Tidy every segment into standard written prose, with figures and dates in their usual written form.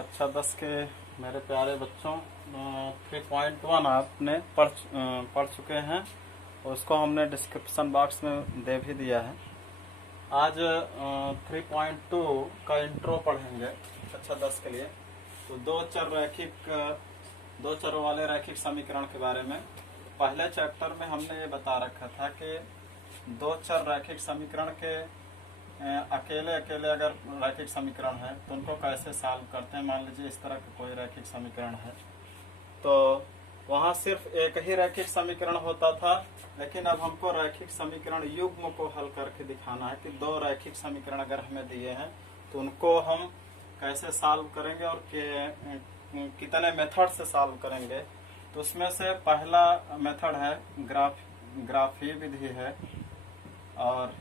कक्षा 10 के मेरे प्यारे बच्चों 3.1 आपने पढ़ चुके हैं। उसको हमने डिस्क्रिप्शन बॉक्स में दे भी दिया है। आज 3.2 का इंट्रो पढ़ेंगे कक्षा 10 के लिए। तो दो चर वाले रैखिक समीकरण के बारे में पहले चैप्टर में हमने ये बता रखा था कि दो चर रैखिक समीकरण के अकेले अगर रैखिक समीकरण है तो उनको कैसे सॉल्व करते हैं। मान लीजिए इस तरह का कोई रैखिक समीकरण है तो वहाँ सिर्फ एक ही रैखिक समीकरण होता था, लेकिन अब हमको रैखिक समीकरण युग्म को हल करके दिखाना है कि दो रैखिक समीकरण अगर हमें दिए हैं तो उनको हम कैसे सॉल्व करेंगे और कितने मेथड से सॉल्व करेंगे। तो उसमें से पहला मेथड है ग्राफीय विधि है, और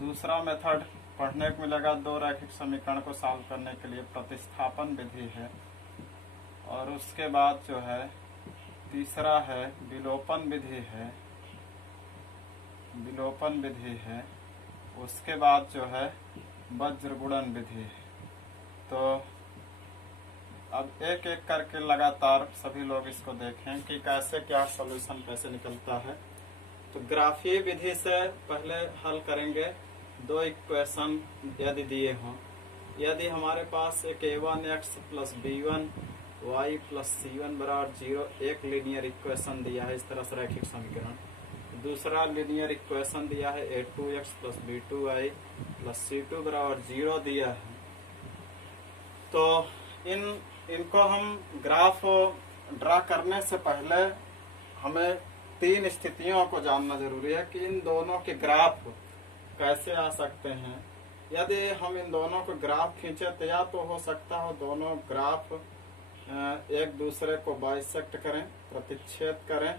दूसरा मेथड पढ़ने को मिलेगा दो रैखिक समीकरण को सॉल्व करने के लिए प्रतिस्थापन विधि है, और उसके बाद जो है तीसरा है विलोपन विधि है, उसके बाद जो है वज्रगुणन विधि है। तो अब एक एक करके लगातार सभी लोग इसको देखें कि कैसे क्या सॉल्यूशन कैसे निकलता है। तो ग्राफीय विधि से पहले हल करेंगे दो इक्वेशन यदि दिए हों। यदि हमारे पास एक a1x plus b1 y plus c1 बराबर 0 एक लीनियर इक्वेशन दिया है, इस तरह से रैखिक समीकरण। दूसरा लीनियर इक्वेशन दिया है a2x plus b2y plus c2 बराबर 0 दिया है। तो इनको हम ग्राफ ड्रा करने से पहले हमें तीन स्थितियों को जानना जरूरी है कि इन दोनों के ग्राफ कैसे आ सकते हैं। यदि हम इन दोनों को ग्राफ खींचे तो या तो हो सकता हो दोनों ग्राफ एक दूसरे को बाइसेक्ट करें, प्रतिच्छेद करें।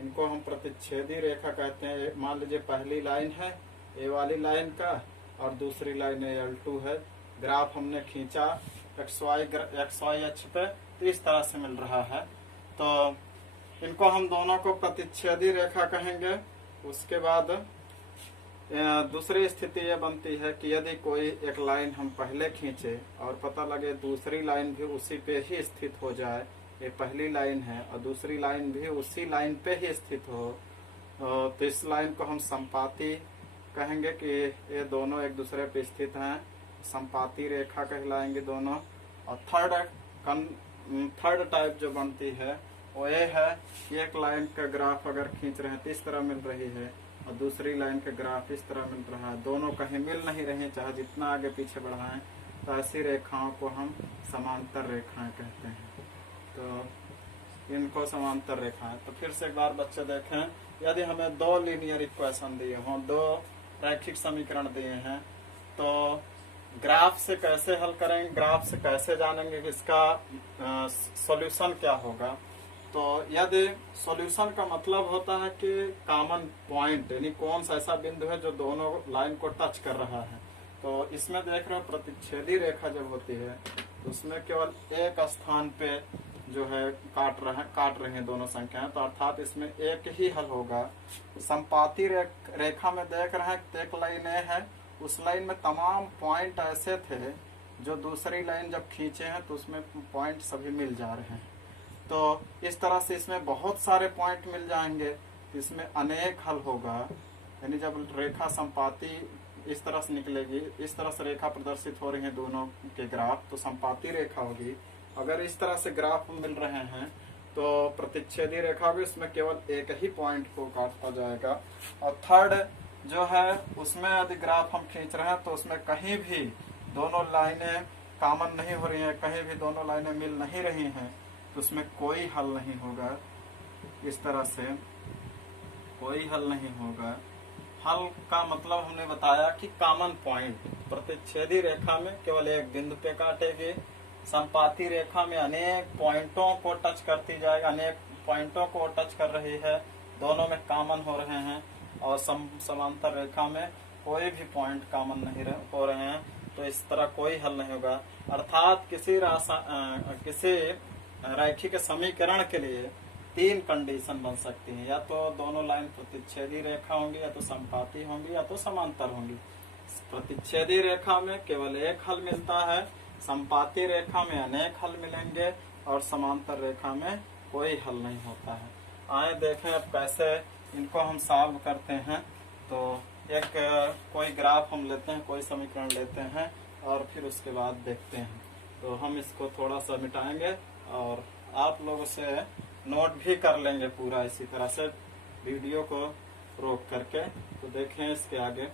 इनको हम प्रतिच्छेदी रेखा कहते हैं। मान लीजिए पहली लाइन है ए वाली लाइन का और दूसरी लाइन L2 है। ग्राफ हमने खींचा XY अक्ष पे, तो इस तरह से मिल रहा है। तो इनको हम दोनों को प्रतिच्छेदी रेखा कहेंगे। उसके बाद दूसरी स्थिति यह बनती है कि यदि कोई एक लाइन हम पहले खींचे और पता लगे दूसरी लाइन भी उसी पे ही स्थित हो जाए, ये पहली लाइन है और दूसरी लाइन भी उसी लाइन पे ही स्थित हो, तो इस लाइन को हम संपाती कहेंगे कि ये दोनों एक दूसरे पे स्थित हैं, संपाती रेखा कहलाएंगे दोनों। और थर्ड टाइप जो बनती है वो ये है कि एक लाइन का ग्राफ अगर खींच रहे हैं तो इस तरह मिल रही है और दूसरी लाइन का ग्राफ इस तरह मिल रहा है, दोनों कहीं मिल नहीं रहे चाहे जितना आगे पीछे बढ़ाएं। तो ऐसी रेखाओं को हम समांतर रेखाएं कहते हैं। तो इनको समांतर रेखाएं। तो फिर से एक बार बच्चे देखें, यदि हमें दो लीनियर इक्वेशन दिए हों, दो रैखिक समीकरण दिए हैं, तो ग्राफ से कैसे हल करेंगे, ग्राफ से कैसे जानेंगे कि इसका सॉल्यूशन क्या होगा। तो यदि सॉल्यूशन का मतलब होता है कि कॉमन पॉइंट, यानी कौन सा ऐसा बिंदु है जो दोनों लाइन को टच कर रहा है। तो इसमें देख रहे हो प्रतिच्छेदी रेखा जब होती है तो उसमें केवल एक स्थान पे जो है काट रहे हैं दोनों संख्याएं, तो अर्थात इसमें एक ही हल होगा। संपाती रेखा में देख रहे हैं एक लाइन है, उस लाइन में तमाम पॉइंट ऐसे थे जो दूसरी लाइन जब खींचे हैं तो उसमें पॉइंट सभी मिल जा रहे हैं। तो इस तरह से इसमें बहुत सारे पॉइंट मिल जाएंगे, तो इसमें अनेक हल होगा। यानी जब रेखा संपाती इस तरह से निकलेगी, इस तरह से रेखा प्रदर्शित हो रही है दोनों के ग्राफ, तो संपाती रेखा होगी। अगर इस तरह से ग्राफ मिल रहे हैं तो प्रतिच्छेदी रेखा होगी, इसमें केवल एक ही पॉइंट को काटता जाएगा। और थर्ड जो है उसमें यदि ग्राफ हम खींच रहे हैं तो उसमें कहीं भी दोनों लाइनें कॉमन नहीं हो रही हैं, कहीं भी दोनों लाइनें मिल नहीं रही हैं, तो उसमें कोई हल नहीं होगा। इस तरह से कोई हल नहीं होगा। हल का मतलब हमने बताया कि कॉमन पॉइंट प्रतिच्छेदी रेखा में केवल एक बिंदु पे काटेगी, संपाती रेखा में अनेक पॉइंटों को टच करती जाएगी, अनेक पॉइंटों को टच कर रही है, दोनों में कॉमन हो रहे हैं। और समांतर रेखा में कोई भी पॉइंट कॉमन नहीं हो रहे हैं, तो इस तरह कोई हल नहीं होगा। अर्थात किसी रैखिक समीकरण के लिए तीन कंडीशन बन सकती हैं, या तो दोनों लाइन प्रतिच्छेदी रेखा होंगी, या तो संपाती होंगी, या तो समांतर होंगी। प्रतिच्छेदी रेखा में केवल एक हल मिलता है, संपाती रेखा में अनेक हल मिलेंगे और समांतर रेखा में कोई हल नहीं होता है। आए देखें अब कैसे इनको हम सॉल्व करते हैं। तो एक कोई ग्राफ हम लेते हैं, कोई समीकरण लेते हैं और फिर उसके बाद देखते हैं। तो हम इसको थोड़ा सा मिटाएंगे और आप लोगों से नोट भी कर लेंगे पूरा इसी तरह से वीडियो को रोक करके। तो देखें इसके आगे।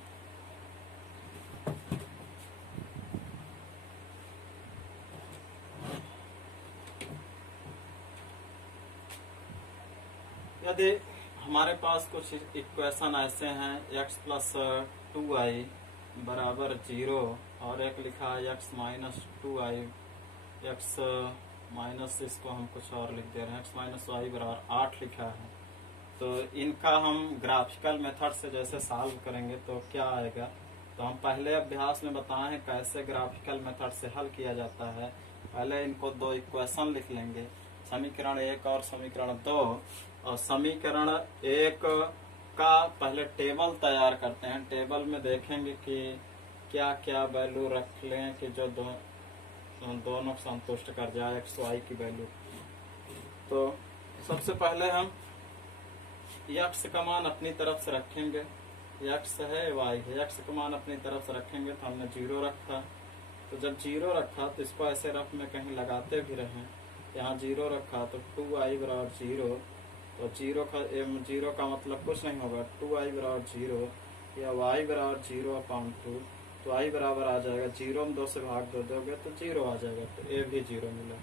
यदि हमारे पास कुछ इक्वेशन ऐसे हैं x प्लस 2i बराबर 0 और एक लिखा है x minus 2i, x minus इसको हम कुछ और लिख दे रहे हैं, x माइनस y बराबर 8 लिखा है। तो इनका हम ग्राफिकल मेथड से जैसे सॉल्व करेंगे तो क्या आएगा। तो हम पहले अभ्यास में बताए हैं कैसे ग्राफिकल मेथड से हल किया जाता है। पहले इनको दो इक्वेशन लिख लेंगे, समीकरण 1 और समीकरण 2। और समीकरण 1 का पहले टेबल तैयार करते हैं। टेबल में देखेंगे कि क्या क्या वैल्यू रख लें कि जो दोनों संतुष्ट कर जाए एक्स वाई की वैल्यू। तो सबसे पहले हम x का मान अपनी तरफ से रखेंगे, x है y है, x का मान अपनी तरफ से रखेंगे। तो हमने 0 रखा, तो जब 0 रखा तो इसको ऐसे रफ में कहीं लगाते भी रहें। यहाँ 0 रखा तो 2i बराबर 0। तो 0 का मतलब कुछ नहीं होगा, 2i बराबर 0 या y बराबर 0/2। तो i बराबर आ जाएगा 0 में 2 से भाग दोगे तो 0 आ जाएगा। तो a भी 0 मिला।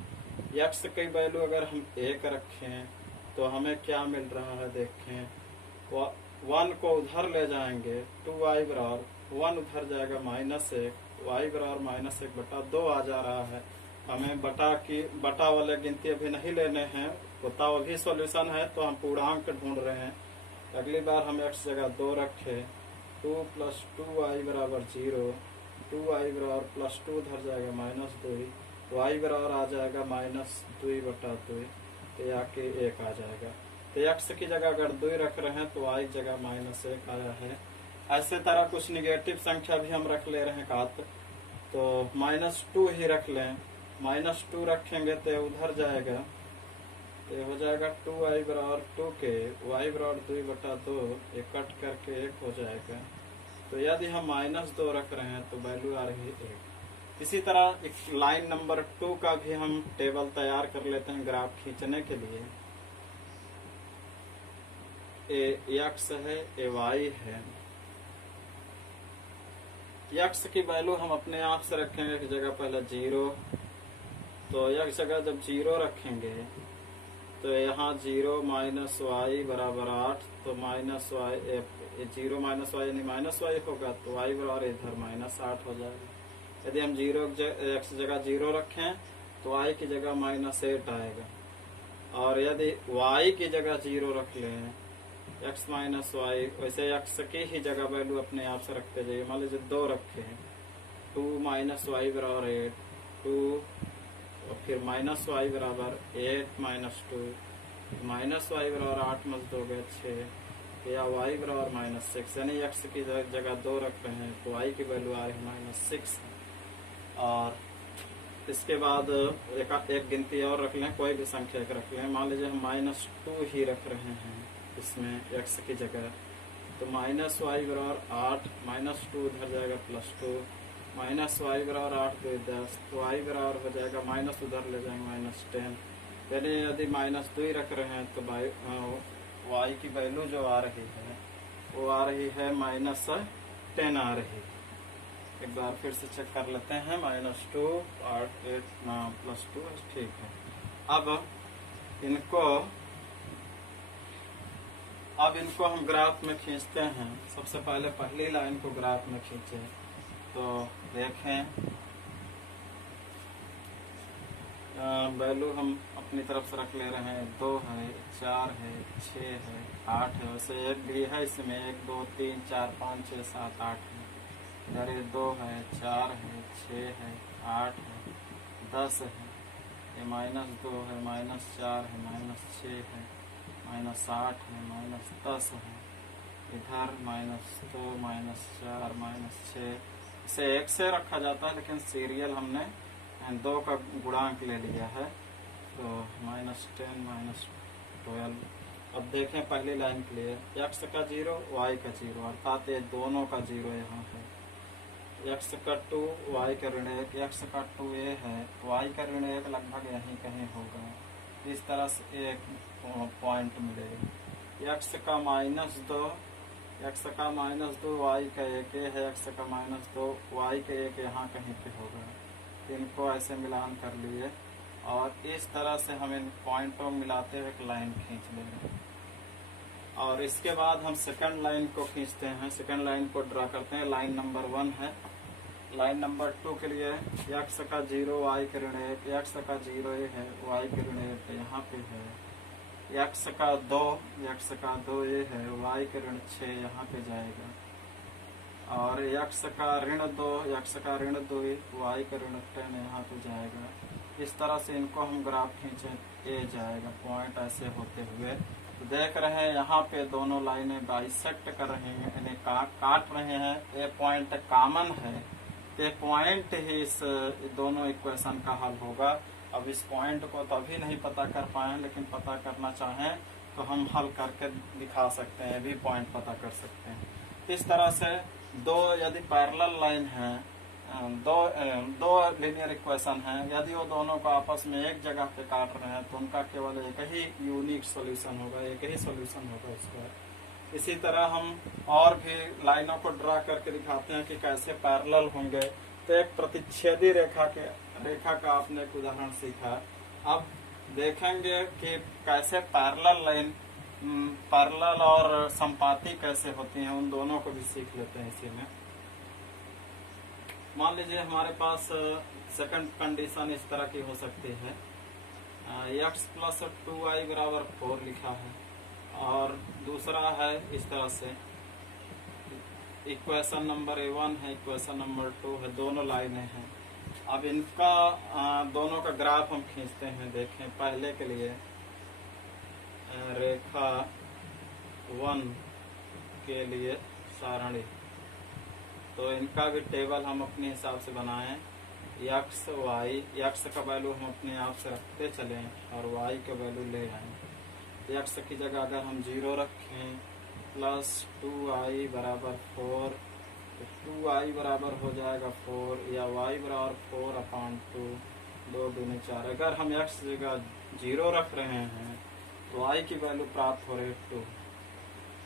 x की वैल्यू अगर हम 1 रखें तो हमें क्या मिल रहा है देखें। 1 को उधर ले जाएंगे, 2i बराबर 1 उधर जाएगा -1, y बराबर -1/2 आ जा रहा है। हमें बटा वाले गिनती अभी नहीं लेने हैं, बताओ अभी सॉल्यूशन है तो हम पूर्णांक ढूंढ रहे हैं। अगली बार हम x जगह 2 रखे, 2 + 2i बराबर 0, 2i बराबर +2 उधर जाएगा -2, y बराबर आ जाएगा -2/2, तो यहाँ के 1 आ जाएगा। तो x की जगह अगर 2 रख रहे हैं तो y जगह -1 आया है। ऐसे तरह कुछ निगेटिव संख्या भी हम रख ले रहे हैं का, तो -2 ही रख लें। -2 रखेंगे तो उधर जाएगा, तो हो जाएगा 2i बराबर 2 के y बराबर 2/2, ये कट करके 1 हो जाएगा। तो यदि हम -2 रख रहे हैं तो वैल्यू आ रही है 1। इसी तरह एक लाइन नंबर 2 का भी हम टेबल तैयार कर लेते हैं ग्राफ खींचने के लिए। ए x है, ए y है। x की वैल्यू हम अपने आप से रखेंगे कि जगह पहले 0। तो x जगह जब 0 रखेंगे तो यहाँ 0 -y बराबर 8, तो -y 0 -y यानी -y होगा, तो y बराबर इधर -8 हो जाएगा। यदि हम x जगह 0 रखें तो y की जगह -8 आएगा। और यदि y की जगह 0 रख लें, x -y, वैसे x की ही जगह वैल्यू अपने आप से रखते जाइए। मान लीजिए 2 रखे, 2 -y बराबर 8, 2 और फिर -y बराबर 8 -2, -y बराबर 8 में 2 गए 6, या y बराबर -6, यानी x की जगह 2 रख रहे हैं तो y की वैल्यू आ रही है -6। और इसके बाद एक गिनती और रख लें, कोई भी संख्या रख लें। मान लीजिए हम -2 ही रख रहे हैं इसमें x की जगह, तो -y बराबर 8, -2 उधर जाएगा +2, -y बराबर 8 2 10, तो y बराबर हो जाएगा माइनस उधर ले जाएंगे -10। यानी यदि -2 रख रहे हैं तो y की वैल्यू जो आ रही है वो आ रही है -10 आ रही है। एक बार फिर से चेक कर लेते हैं, -2 और 8 +2, ठीक है। अब इनको हम ग्राफ में खींचते हैं। सबसे पहले पहली लाइन को ग्राफ में खींचे तो देखें वैल्यू हम अपनी तरफ से रख ले रहे हैं। 2 है, 4 है, 6 है, 8 है। वैसे एक भी है इसमें, 1 2 3 4 5 6 7 8 है। इधर 2 है, 4 है, 6 है, 8 है, 10 है, ये -2 है, -4 है, -6 है, -8 है, -10 है, इधर -2 -4 -6। इसे 1 से रखा जाता है लेकिन सीरियल हमने 2 का गुणांक ले लिया है, तो -10 -12। अब देखें पहली लाइन के लिए x का 0 y का 0, अर्थात ये दोनों का 0 यहाँ है। x का 2 y का ऋण 1, x का 2 ये है, y का ऋण 1 लगभग यहीं कहीं होगा। इस तरह से एक पॉइंट मिलेगा। x का -2, x का -2 y का 1 है, x का -2 y का 1 यहाँ कहीं पे होगा। इनको ऐसे मिलान कर लिए और इस तरह से हम इन पॉइंटों मिलाते हुए एक लाइन खींच लेंगे। और इसके बाद हम सेकंड लाइन को खींचते हैं, सेकंड लाइन को ड्रा करते हैं। लाइन नंबर 1 है। लाइन नंबर 2 के लिए x का 0 y का ऋण 1, x का 0 ये है, y का ऋण 1 यहाँ पे है। x का 2 ये है, y का ऋण 6 यहाँ पे जाएगा। और x का ऋण 2 y का ऋण 10 यहाँ पे जाएगा। इस तरह से इनको हम ग्राफ खींचे, ए जाएगा पॉइंट ऐसे होते हुए। तो देख रहे हैं यहाँ पे दोनों लाइनें बाइसेक्ट कर रहे हैं, यानी काट रहे हैं। ये पॉइंट कॉमन है, तो पॉइंट ही इस दोनों इक्वेशन का हल होगा। अब इस पॉइंट को तो अभी नहीं पता कर पाए, लेकिन पता करना चाहें तो हम हल करके दिखा सकते हैं, भी पॉइंट पता कर सकते हैं। इस तरह से दो यदि पैरेलल लाइन है, दो लीनियर इक्वेशन है, यदि वो दोनों को आपस में एक जगह पे काट रहे हैं तो उनका केवल एक ही यूनिक सॉल्यूशन होगा, एक ही सॉल्यूशन होगा उसका। इसी तरह हम और भी लाइनों को ड्रा करके दिखाते हैं कि कैसे पैरेलल होंगे। तो एक प्रतिच्छेदी रेखा का आपने एक उदाहरण सीखा। अब देखेंगे कि कैसे पैरेलल और संपाती कैसे होती हैं, उन दोनों को भी सीख लेते हैं इसी में। मान लीजिए हमारे पास सेकंड कंडीशन इस तरह की हो सकती है, x + 2y = 4 लिखा है, और दूसरा है इस तरह से इक्वेशन नंबर 1 है, इक्वेशन नंबर 2 है, दोनों लाइनें हैं। अब इनका दोनों का ग्राफ हम खींचते हैं। देखें पहले के लिए रेखा 1 के लिए सारणी, तो इनका भी टेबल हम अपने हिसाब से बनाएं। x का वैल्यू हम अपने आप से रखते चलें और y का वैल्यू ले आएं। x की जगह अगर हम 0 रखें +2i = 4, तो 2i बराबर हो जाएगा 4, या y = 4/2, 2 दूनी 4। अगर हम x की जगह 0 रख रहे हैं तो y की वैल्यू प्राप्त हो रही है 2।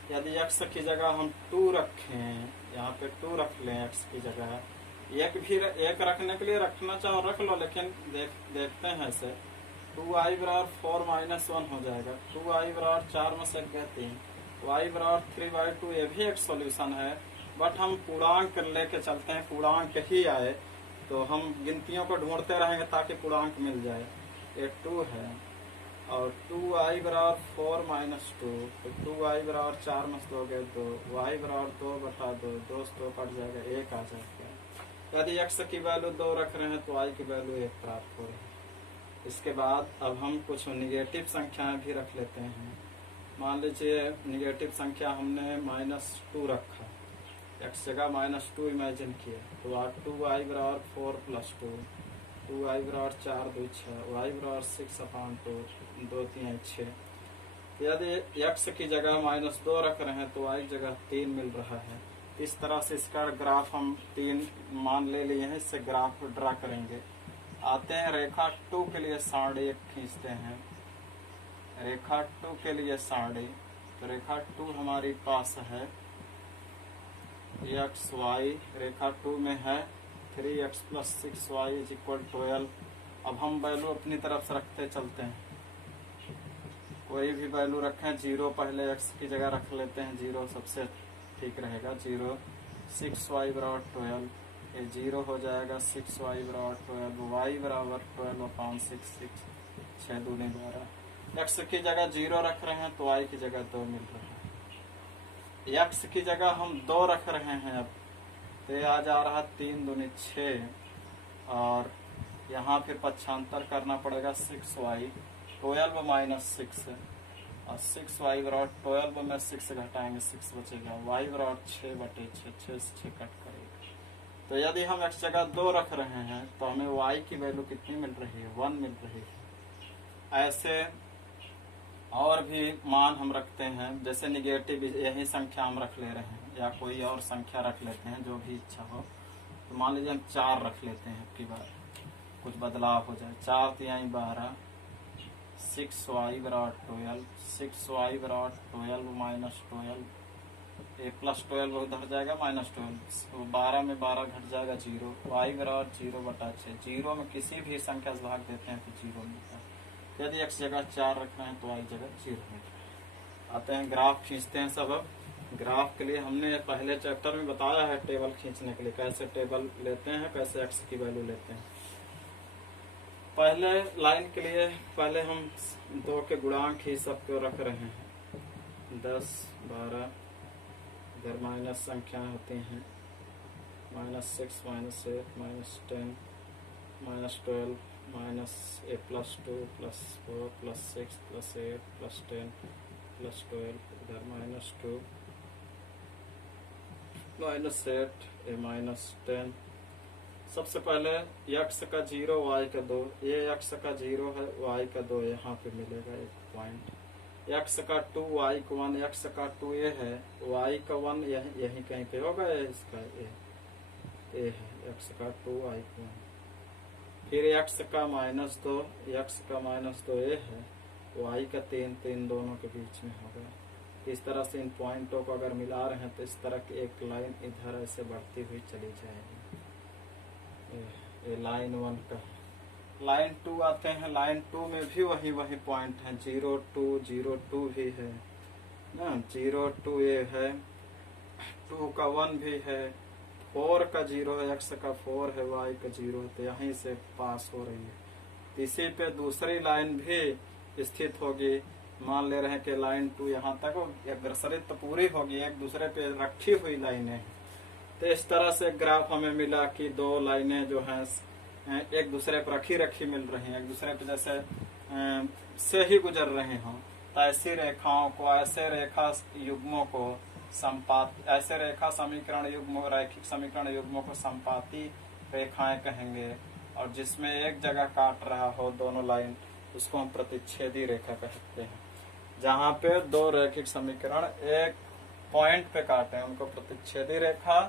यदि x की जगह हम 2 रखें, यहाँ पे 2 रख लें x की जगह, एक रखने के लिए रखना चाहो रख लो, लेकिन देखते हैं ऐसे 2i = 4 - 1 हो जाएगा। 2i = 4 में से 3, y = 3/2, ये भी एक सॉल्यूशन है। बट हम पूर्णांक लेके चलते हैं, पूर्णांक ही आए तो हम गिनतियों को ढूंढते रहेंगे ताकि पूर्णांक मिल जाए। ये 2 है और 2i = 4 - 2, तो 2i = 4 में से 2 गए 2, y = 2/2, 2 से 2 कट जाएगा, 1 आ जाएगा। यदि x की वैल्यू 2 रख रहे हैं तो y की वैल्यू 1 प्राप्त हो रही है। इसके बाद अब हम कुछ निगेटिव संख्याएं भी रख लेते हैं। मान लीजिए निगेटिव संख्या हमने -2 रखा, x जगह -2 इमेजिन किया, तो 2i = 4 + 2, 2i = 4 2 6, y = 6/2, 2 3 6। यदि x की जगह -2 रख रहे हैं तो y की जगह 3 मिल रहा है। इस तरह से इसका ग्राफ हम 3 मान ले लिए हैं, इससे ग्राफ ड्रा करेंगे। आते हैं रेखा 2 के लिए सारणी खींचते हैं। रेखा 2 के लिए सारणी, तो रेखा 2 हमारी पास है xy, रेखा 2 में है 3x + 6y = 12। अब हम वैल्यू अपनी तरफ से रखते चलते हैं, कोई भी वैल्यू रखें। 0 पहले x की जगह रख लेते हैं, 0 सबसे ठीक रहेगा। 0 6y = 12, ये 0 हो जाएगा, 6y = 12, y = 12/6, 6 दूनी 12। x की जगह 0 रख रहे हैं तो y की जगह 2 मिल रहा है। x की जगह हम 2 रख रहे हैं, अब तो ये आ जा रहा 3 दूनी 6, और यहाँ फिर पक्षांतर करना पड़ेगा 6y, 12 - 6, और 6y = 12 में 6 घटाएंगे 6 बचेगा, y = 6/6, 6 से 6 कट करेगा। तो यदि हम x जगह 2 रख रहे हैं तो हमें y की वैल्यू कितनी मिल रही है, 1 मिल रही है। ऐसे और भी मान हम रखते हैं, जैसे निगेटिव यही संख्या हम रख ले रहे हैं या कोई और संख्या रख लेते हैं, जो भी इच्छा हो। तो मान लीजिए हम 4 रख लेते हैं, अब की बार कुछ बदलाव हो जाए। 4 तिहाई 12, 6y बराबर 12, 6y बराबर 12 माइनस 12, ए प्लस 12 उधर जाएगा माइनस 12, तो 12 में 12 घट जाएगा 0, y बराबर 0/6। 0 में किसी भी संख्या से भाग देते हैं तो 0 मिलता है। यदि x जगह 4 रख रहे हैं तो y जगह 0 मिलता है। आते हैं ग्राफ खींचते हैं सब। अब ग्राफ के लिए हमने पहले चैप्टर में बताया है टेबल खींचने के लिए कैसे टेबल लेते हैं, कैसे x की वैल्यू लेते हैं। पहले लाइन के लिए पहले हम 2 के गुणांक ही सबको रख रहे हैं, 10, 12, इधर माइनस संख्याएं होती हैं, -6, -8, -10, -12, -a +2 +4 +6 +8 +10 +12, इधर -2, -8, a -10। सबसे पहले x का 0, y का 2, ये x का 0 है, y का 2 यहाँ पे मिलेगा एक पॉइंट। x का 2, y का 1, x का 2 ये है, y का 1 यहीं कहीं पे होगा, इसका ये है, x का 2, y का 1। फिर x का -2, x का -2 ये है, y का 3 दोनों के बीच में होगा। इस तरह से इन पॉइंटों को अगर मिला रहे हैं तो इस तरह की एक लाइन इधर ऐसे बढ़ती हुई चली जाएगी। ये लाइन 1 का। लाइन 2 आते हैं, लाइन 2 में भी वही पॉइंट है, 0, 2, 0, 2 भी है ना, 0, 2 ये है, 2 का 1 भी है, 4 का 0 है, x का 4 है, y का 0 है, तो यहीं से पास हो रही है। इसी पे दूसरी लाइन भी स्थित होगी। मान ले रहे हैं कि लाइन 2 यहाँ तक अग्रसरित तो पूरी होगी, एक दूसरे पे रखी हुई लाइनें। तो इस तरह से ग्राफ हमें मिला कि 2 लाइनें जो हैं एक दूसरे पर रखी मिल रही हैं, एक दूसरे पे जैसे से ही गुजर रहे हों। तो ऐसी रेखाओं को, ऐसे रेखा युग्मों को ऐसे रेखा समीकरण युग्मों, रैखिक समीकरण युग्मों को संपाती रेखाएं कहेंगे। और जिसमें एक जगह काट रहा हो दोनों लाइन, उसको हम प्रतिच्छेदी रेखा कहते हैं। जहाँ पे 2 रैखिक समीकरण एक पॉइंट पे काटे उनको प्रतिच्छेदी रेखा,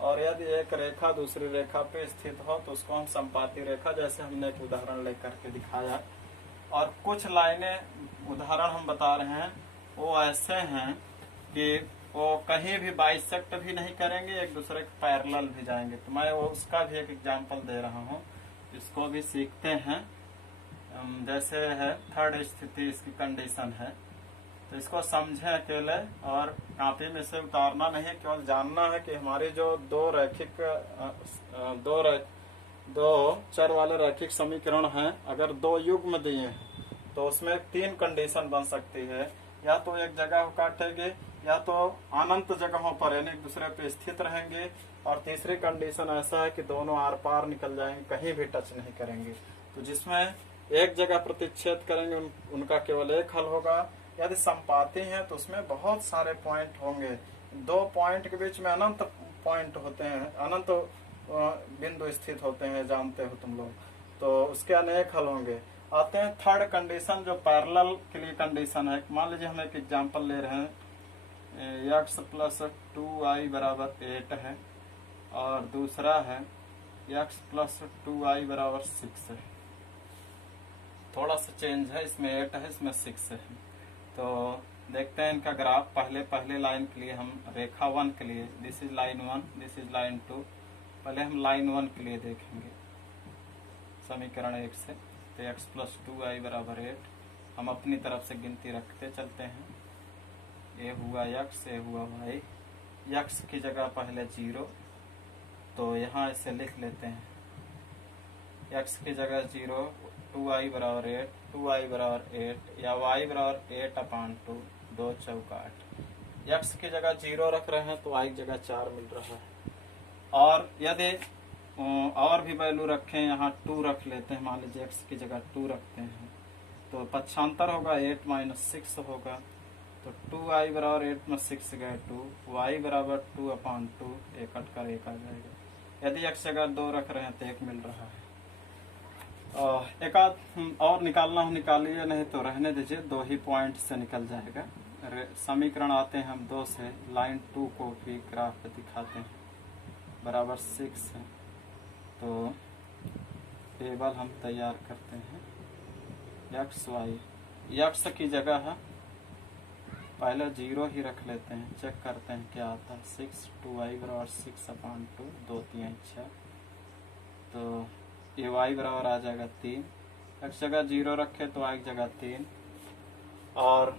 और यदि एक रेखा दूसरी रेखा पे स्थित हो तो उसको हम संपाती रेखा, जैसे हमने एक उदाहरण लेकर के दिखाया। और कुछ लाइनें उदाहरण हम बता रहे हैं वो ऐसे हैं कि वो कहीं भी बाइसेक्ट भी नहीं करेंगे, एक दूसरे के पैरेलल भी जाएंगे। तो मैं वो उसका भी एक एग्जांपल दे रहा हूँ, इसको भी सीखते हैं। जैसे है थर्ड स्थिति, इसकी कंडीशन है, तो इसको समझें अकेले और कॉपी में से उतारना नहीं है, केवल जानना है कि हमारे जो दो चर वाले रैखिक समीकरण हैं, अगर 2 युग्म दिए हैं तो उसमें 3 कंडीशन बन सकती है। या तो एक जगह काटेंगे, या तो अनंत जगहों पर यानी एक दूसरे पे स्थित रहेंगे, और तीसरी कंडीशन ऐसा है कि दोनों आर पार निकल जाएंगे, कहीं भी टच नहीं करेंगे। तो जिसमें एक जगह प्रतिच्छेद करेंगे उनका केवल एक हल होगा। यदि संपाती है तो उसमें बहुत सारे पॉइंट होंगे, 2 पॉइंट के बीच में अनंत पॉइंट होते हैं, अनंत बिंदु स्थित होते हैं, जानते हो तुम लोग, तो उसके अनेक हल होंगे। आते हैं थर्ड कंडीशन, जो पैरेलल के लिए कंडीशन है। मान लीजिए हम एक एग्जांपल ले रहे हैं, x + 2y = 8 है, और दूसरा है x + 2y = 6 है। थोड़ा सा चेंज है, इसमें 8 है, इसमें 6 है। तो देखते हैं इनका ग्राफ। पहले लाइन के लिए हम रेखा 1 के लिए, this is line 1, this is line 2। पहले हम लाइन 1 के लिए देखेंगे समीकरण 1 से। तो x + 2y = 8, हम अपनी तरफ से गिनती रखते चलते हैं। ये हुआ x, ये हुआ y। x की जगह पहले 0, तो यहाँ इसे लिख लेते हैं, x की जगह 0, 2y = 8, 2y = 8 या y = 8/2, 2 चौका 8। x की जगह 0 रख रहे हैं तो y की जगह 4 मिल रहा है। और यदि और भी वैल्यू रखें, यहाँ 2 रख लेते हैं, मान लीजिए x की जगह 2 रखते हैं, तो पक्षांतर होगा 8 - 6 होगा। तो 2y = 8 में 6 गए 2, y = 2/2, 1 कट कर 1 आ जाएगा। यदि x जगह 2 रख रहे हैं तो 1 मिल रहा है। एक आध और निकालना हो निकालिए, नहीं तो रहने दीजिए, 2 ही पॉइंट से निकल जाएगा। समीकरण आते हैं हम 2 से, लाइन 2 को भी ग्राफ पे दिखाते हैं, बराबर 6 है। तो टेबल हम तैयार करते हैं। एक्स वाई, एक्स की जगह है पहले 0 ही रख लेते हैं, चेक करते हैं क्या आता है। 6 2y बराबर 6/2, 2 3 6, तो ये y बराबर आ जाएगा 3। x जगह 0 रखे तो y की जगह 3। और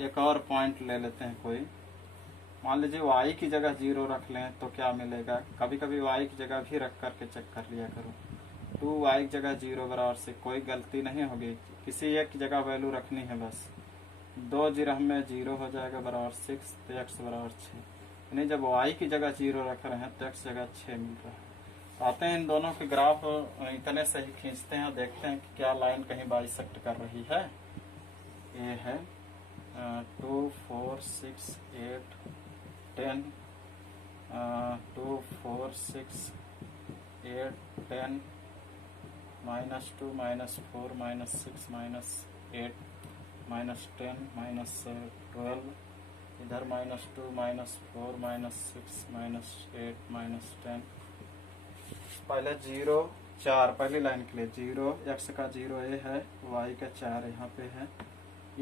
एक और पॉइंट ले लेते हैं कोई, मान लीजिए y की जगह 0 रख लें तो क्या मिलेगा। कभी कभी y की जगह भी रख करके चेक कर लिया करो। 2y की जगह 0 बराबर से कोई गलती नहीं होगी, किसी एक की जगह वैल्यू रखनी है बस। 2 0 में 0 हो जाएगा बराबर 6, तो x बराबर 6। यानी जब y की जगह 0 रख रहे हैं तो x जगह 6 मिल रहा है। तो आते हैं इन दोनों के ग्राफ इतने से ही खींचते हैं और देखते हैं कि क्या लाइन कहीं बाइसेक्ट कर रही है। ये है 2 4 6 8 10, 2 4 6 8 10, -2 -4 -6 -8 -10 -12, इधर -2 -4 -6 -8 -10। पहले 0 4 पहली लाइन के लिए 0, x का 0 ये है, y का 4 यहाँ पे है,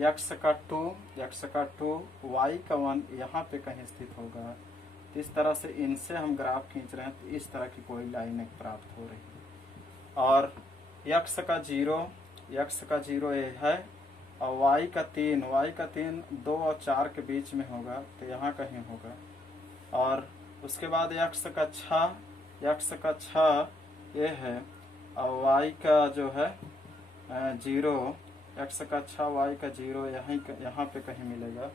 x का 2 y का 1 यहाँ पे कहीं स्थित होगा। तो इस तरह से इनसे हम ग्राफ खींच रहे हैं तो इस तरह की कोई लाइन प्राप्त हो रही है। और x का 0 ये है, और y का 3 2 और 4 के बीच में होगा, तो यहाँ कहीं होगा। और उसके बाद x का 6 ये है, और y का जो है 0, x का 6 y का 0 यहाँ पे कहीं मिलेगा।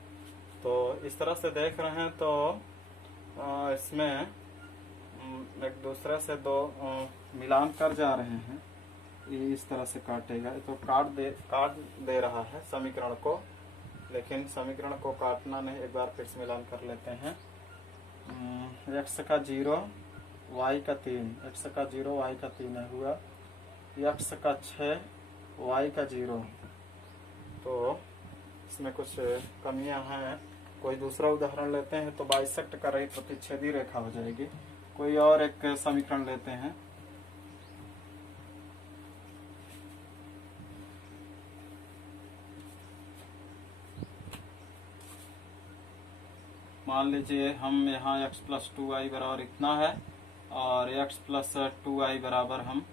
तो इस तरह से देख रहे हैं तो इसमें एक दूसरे से दो मिलान कर जा रहे हैं। ये इस तरह से काटेगा, तो काट दे रहा है समीकरण को, लेकिन समीकरण को काटना नहीं, एक बार फिर से मिलान कर लेते हैं। x का 0 y का 3, x का 0 y का 3 है हुआ, x का 6 y का 0। तो इसमें कुछ कमियां हैं। कोई दूसरा उदाहरण लेते हैं तो बाइसेक्ट कर रही प्रतिच्छेदी रेखा हो जाएगी। कोई और एक समीकरण लेते हैं। मान लीजिए हम यहाँ x + 2y बराबर इतना है और x + 2y बराबर हम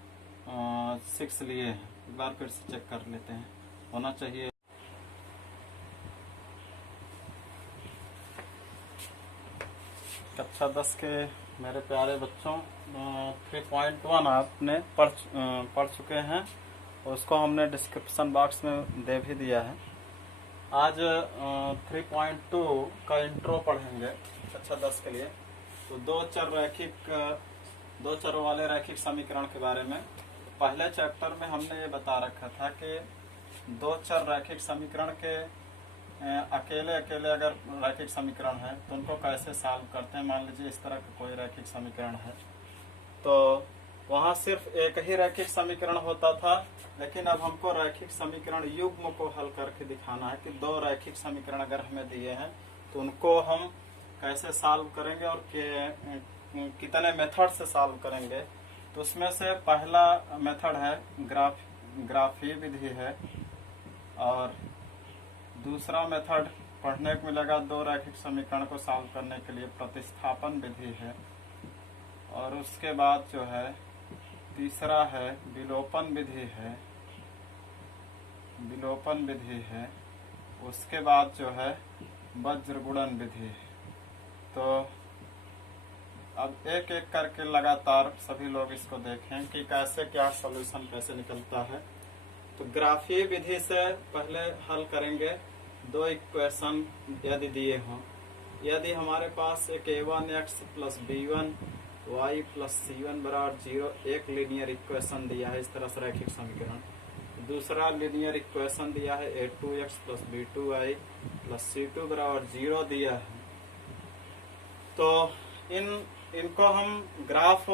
6 लिए हैं। एक बार फिर से चेक कर लेते हैं, होना चाहिए। कक्षा 10 के मेरे प्यारे बच्चों, 3.1 आपने पढ़ चुके हैं, उसको हमने डिस्क्रिप्शन बॉक्स में दे भी दिया है। आज 3.2 का इंट्रो पढ़ेंगे कक्षा 10 के लिए। तो दो चर वाले रैखिक समीकरण के बारे में पहले चैप्टर में हमने ये बता रखा था कि दो चर रैखिक समीकरण के अकेले अगर रैखिक समीकरण है तो उनको कैसे सॉल्व करते हैं। मान लीजिए इस तरह का कोई रैखिक समीकरण है, तो वहाँ सिर्फ एक ही रैखिक समीकरण होता था, लेकिन अब हमको रैखिक समीकरण युग्म को हल करके दिखाना है कि दो रैखिक समीकरण अगर हमें दिए हैं तो उनको हम कैसे सॉल्व करेंगे और कितने मेथड से सॉल्व करेंगे। तो उसमें से पहला मेथड है ग्राफीय विधि है, और दूसरा मेथड पढ़ने को मिलेगा दो रैखिक समीकरण को सॉल्व करने के लिए प्रतिस्थापन विधि है, और उसके बाद जो है तीसरा है विलोपन विधि है, उसके बाद जो है वज्रगुणन विधि है। तो अब एक एक करके लगातार सभी लोग इसको देखें कि कैसे क्या सॉल्यूशन कैसे निकलता है। तो ग्राफीय विधि से पहले हल करेंगे। दो इक्वेशन यदि दिए हों, यदि हमारे पास एक a1x + b1 y + c1 बराबर 0 एक लीनियर इक्वेशन दिया है, इस तरह से रैखिक समीकरण। दूसरा लीनियर इक्वेशन दिया है a2x + b2y + c2 बराबर 0 दिया है। तो इन इनको हम ग्राफ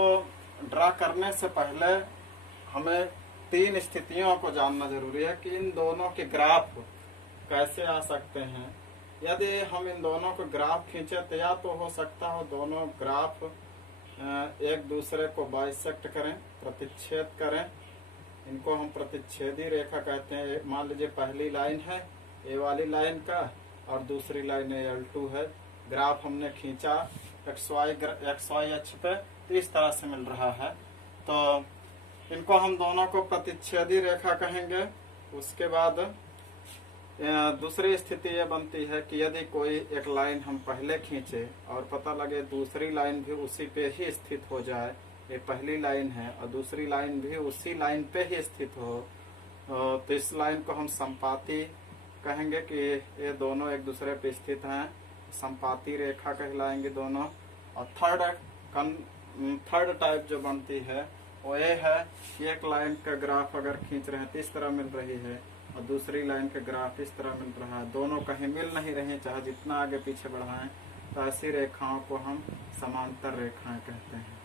ड्रा करने से पहले हमें 3 स्थितियों को जानना जरूरी है कि इन दोनों के ग्राफ कैसे आ सकते हैं। यदि हम इन दोनों को ग्राफ खींचे तो या तो हो सकता हो दोनों ग्राफ एक दूसरे को बाइसेक्ट करें, प्रतिच्छेद करें। इनको हम प्रतिच्छेदी रेखा कहते हैं। मान लीजिए पहली लाइन है ए वाली लाइन का और दूसरी लाइन L2 है। ग्राफ हमने खींचा XY अक्ष पे, तो इस तरह से मिल रहा है। तो इनको हम दोनों को प्रतिच्छेदी रेखा कहेंगे। उसके बाद दूसरी स्थिति ये बनती है कि यदि कोई एक लाइन हम पहले खींचे और पता लगे दूसरी लाइन भी उसी पे ही स्थित हो जाए, ये पहली लाइन है और दूसरी लाइन भी उसी लाइन पे ही स्थित हो, तो इस लाइन को हम संपाती कहेंगे कि ये दोनों एक दूसरे पे स्थित हैं, संपाती रेखा कहलाएंगे दोनों। और थर्ड टाइप जो बनती है वो ये है कि एक लाइन का ग्राफ अगर खींच रहे हैं तो इस तरह मिल रही है और दूसरी लाइन का ग्राफ इस तरह मिल रहा है, दोनों कहीं मिल नहीं रहे चाहे जितना आगे पीछे बढ़ाएं, तो ऐसी रेखाओं को हम समांतर रेखाएं कहते हैं।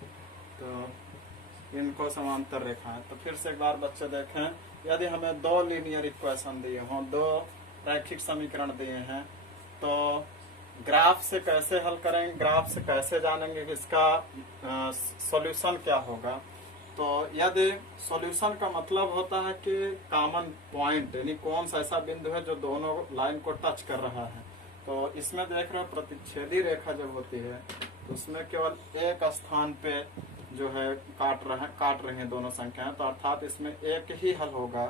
तो इनको समांतर रेखाएं। तो फिर से एक बार बच्चे देखें, यदि हमें 2 लीनियर इक्वेशन दिए हों, 2 रैखिक समीकरण दिए हैं, तो ग्राफ से कैसे हल करेंगे, ग्राफ से कैसे जानेंगे कि इसका सॉल्यूशन क्या होगा। तो यदि सॉल्यूशन का मतलब होता है कि कॉमन पॉइंट, यानी कौन सा ऐसा बिंदु है जो दोनों लाइन को टच कर रहा है। तो इसमें देख रहे हो प्रतिच्छेदी रेखा जब होती है तो उसमें केवल एक स्थान पे जो है काट रहे हैं दोनों संख्याएं, तो अर्थात इसमें एक ही हल होगा।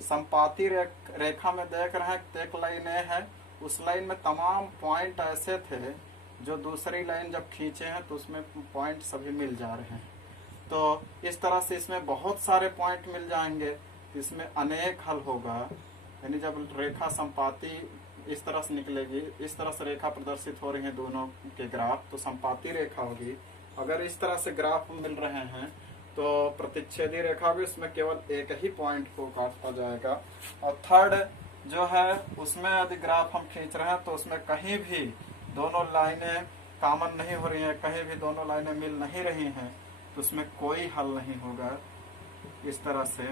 संपाती रेखा में देख रहे हैं एक लाइन है, उस लाइन में तमाम पॉइंट ऐसे थे जो दूसरी लाइन जब खींचे हैं तो उसमें पॉइंट सभी मिल जा रहे हैं। तो इस तरह से इसमें बहुत सारे पॉइंट मिल जाएंगे, इसमें अनेक हल होगा। यानी जब रेखा संपाती इस तरह से निकलेगी, इस तरह से रेखा प्रदर्शित हो रही है दोनों के ग्राफ, तो संपाती रेखा होगी। अगर इस तरह से ग्राफ मिल रहे हैं तो प्रतिच्छेदी रेखा होगी, उसमें केवल एक ही पॉइंट को काटा जाएगा। और थर्ड जो है उसमें यदि ग्राफ हम खींच रहे हैं तो उसमें कहीं भी दोनों लाइनें कॉमन नहीं हो रही हैं, कहीं भी दोनों लाइनें मिल नहीं रही हैं, तो उसमें कोई हल नहीं होगा। इस तरह से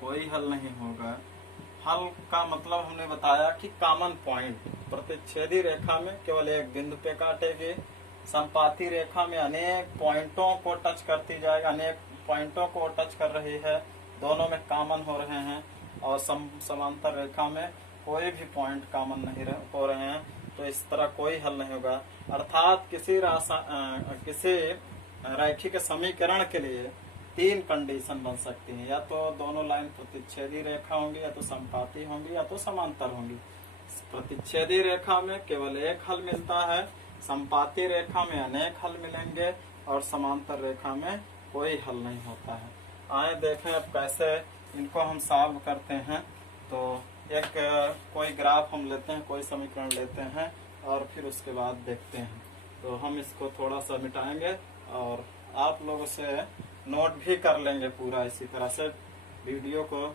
कोई हल नहीं होगा। हल का मतलब हमने बताया कि कॉमन पॉइंट, प्रतिच्छेदी रेखा में केवल एक बिंदु पे काटेगी, संपाती रेखा में अनेक पॉइंटों को टच करती जाएगी, अनेक पॉइंटों को टच कर रही है, दोनों में कॉमन हो रहे हैं। और समांतर रेखा में कोई भी पॉइंट कॉमन नहीं हो रहे हैं, तो इस तरह कोई हल नहीं होगा। अर्थात किसी रैखिक समीकरण के लिए 3 कंडीशन बन सकती हैं, या तो दोनों लाइन प्रतिच्छेदी रेखा होंगी, या तो संपाती होंगी, या तो समांतर होंगी। प्रतिच्छेदी रेखा में केवल एक हल मिलता है, संपाती रेखा में अनेक हल मिलेंगे और समांतर रेखा में कोई हल नहीं होता है। आए देखें अब कैसे इनको हम सॉल्व करते हैं। तो एक कोई ग्राफ हम लेते हैं, कोई समीकरण लेते हैं और फिर उसके बाद देखते हैं। तो हम इसको थोड़ा सा मिटाएंगे और आप लोगों से नोट भी कर लेंगे पूरा इसी तरह से वीडियो को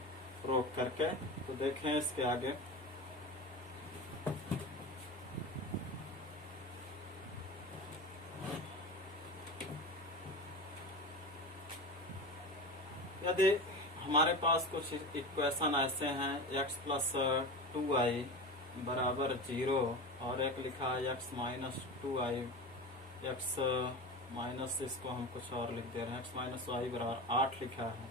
रोक करके। तो देखें इसके आगे। यदि हमारे पास कुछ इक्वेशन ऐसे हैं, x + 2i बराबर 0 और एक लिखा है x - 2i, x माइनस, इसको हम कुछ और लिख दे रहे हैं, x - y बराबर 8 लिखा है।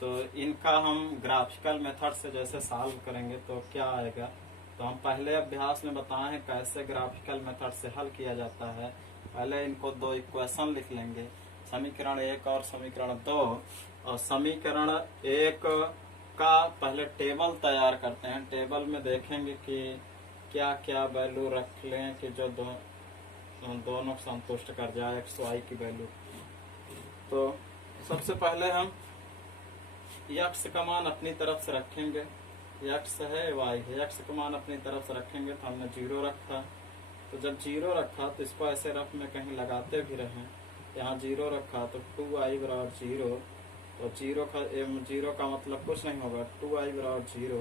तो इनका हम ग्राफिकल मेथड से जैसे सॉल्व करेंगे तो क्या आएगा। तो हम पहले अभ्यास में बताए हैं कैसे ग्राफिकल मेथड से हल किया जाता है। पहले इनको 2 इक्वेशन लिख लेंगे, समीकरण 1 और समीकरण 2। और समीकरण 1 का पहले टेबल तैयार करते हैं। टेबल में देखेंगे कि क्या क्या वैल्यू रख लें कि जो दोनों संतुष्ट कर जाए x y की वैल्यू। तो सबसे पहले हम x का मान अपनी तरफ से रखेंगे, x है y है, x का मान अपनी तरफ से रखेंगे। तो हमने 0 रखा, तो जब 0 रखा तो इसको ऐसे रफ में कहीं लगाते भी रहें। यहाँ 0 रखा तो 2i बराबर 0, तो 0 का मतलब कुछ नहीं होगा, 2i बराबर 0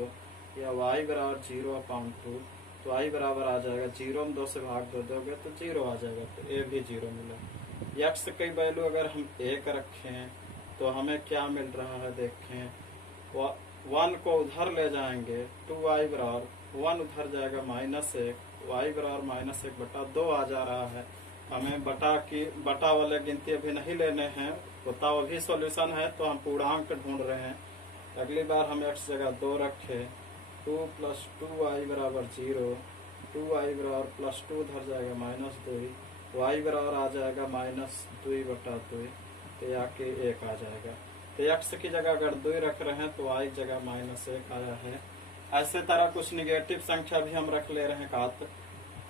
या y बराबर 0/2। तो आई बराबर आ जाएगा 0 में 2 से भाग दे दोगे तो 0 आ जाएगा, तो ए भी 0 मिला। एक्स की वैल्यू अगर हम 1 रखें तो हमें क्या मिल रहा है देखें, 1 को उधर ले जाएंगे 2y बराबर 1 उधर जाएगा -1, y बराबर -1/2 आ जा रहा है। हमें बटा वाले गिनती अभी नहीं लेने हैं, बताओ अभी सॉल्यूशन है तो हम पूर्णांक ढूंढ रहे हैं। अगली बार हम x जगह 2 रखे, 2 + 2y बराबर 0, 2y बराबर +2 उधर जाएगा -2, y बराबर आ जाएगा -2/2, तो यहाँ के 1 आ जाएगा। तो x की जगह अगर 2 रख रहे हैं तो y जगह -1 आया है। ऐसे तरह कुछ निगेटिव संख्या भी हम रख ले रहे हैं कात,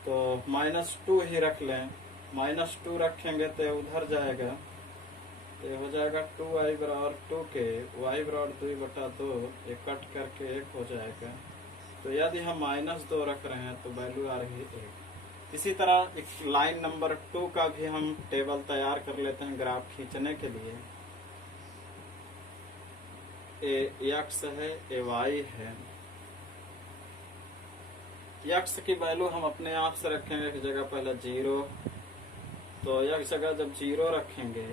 तो -2 ही रख लें, -2 रखेंगे तो उधर जाएगा, तो हो जाएगा 2y बराबर 2 के y बराबर 2/2, ये कट करके 1 हो जाएगा। तो यदि हम -2 रख रहे हैं तो वैल्यू आ रही है 1। इसी तरह एक लाइन नंबर 2 का भी हम टेबल तैयार कर लेते हैं ग्राफ खींचने के लिए। ए एक्स है, ए वाई है। एक्स की वैल्यू हम अपने आप से रखेंगे एक जगह पहले 0, तो एक जगह जब 0 रखेंगे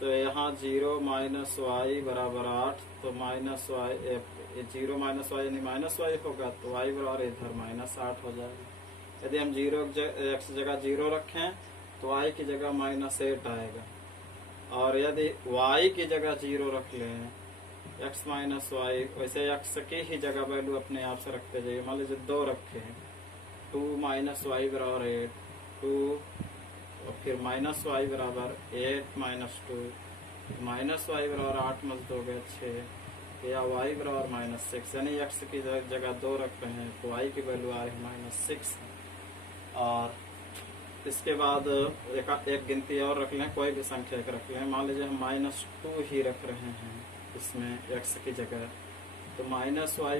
तो यहाँ 0 -y बराबर 8, तो -y 0 -y यानी -y होगा, तो y बराबर इधर -8 हो जाएगा। यदि हम 0 x जगह 0 रखें तो y की जगह -8 आएगा, और यदि y की जगह 0 रख लें x -y, वैसे x की ही जगह वैल्यू अपने आप से रखते जाइए। मान लीजिए 2 रखे, 2 -y बराबर 8, 2 और फिर -y बराबर 8 -2, -y बराबर 8 में 2 गए 6, या y बराबर -6, यानी x की जगह 2 रख रहे हैं तो y की वैल्यू आ रही है -6। और इसके बाद एक गिनती और रख लें, कोई भी संख्या एक रख लें। मान लीजिए हम -2 ही रख रहे हैं इसमें x की जगह, तो -y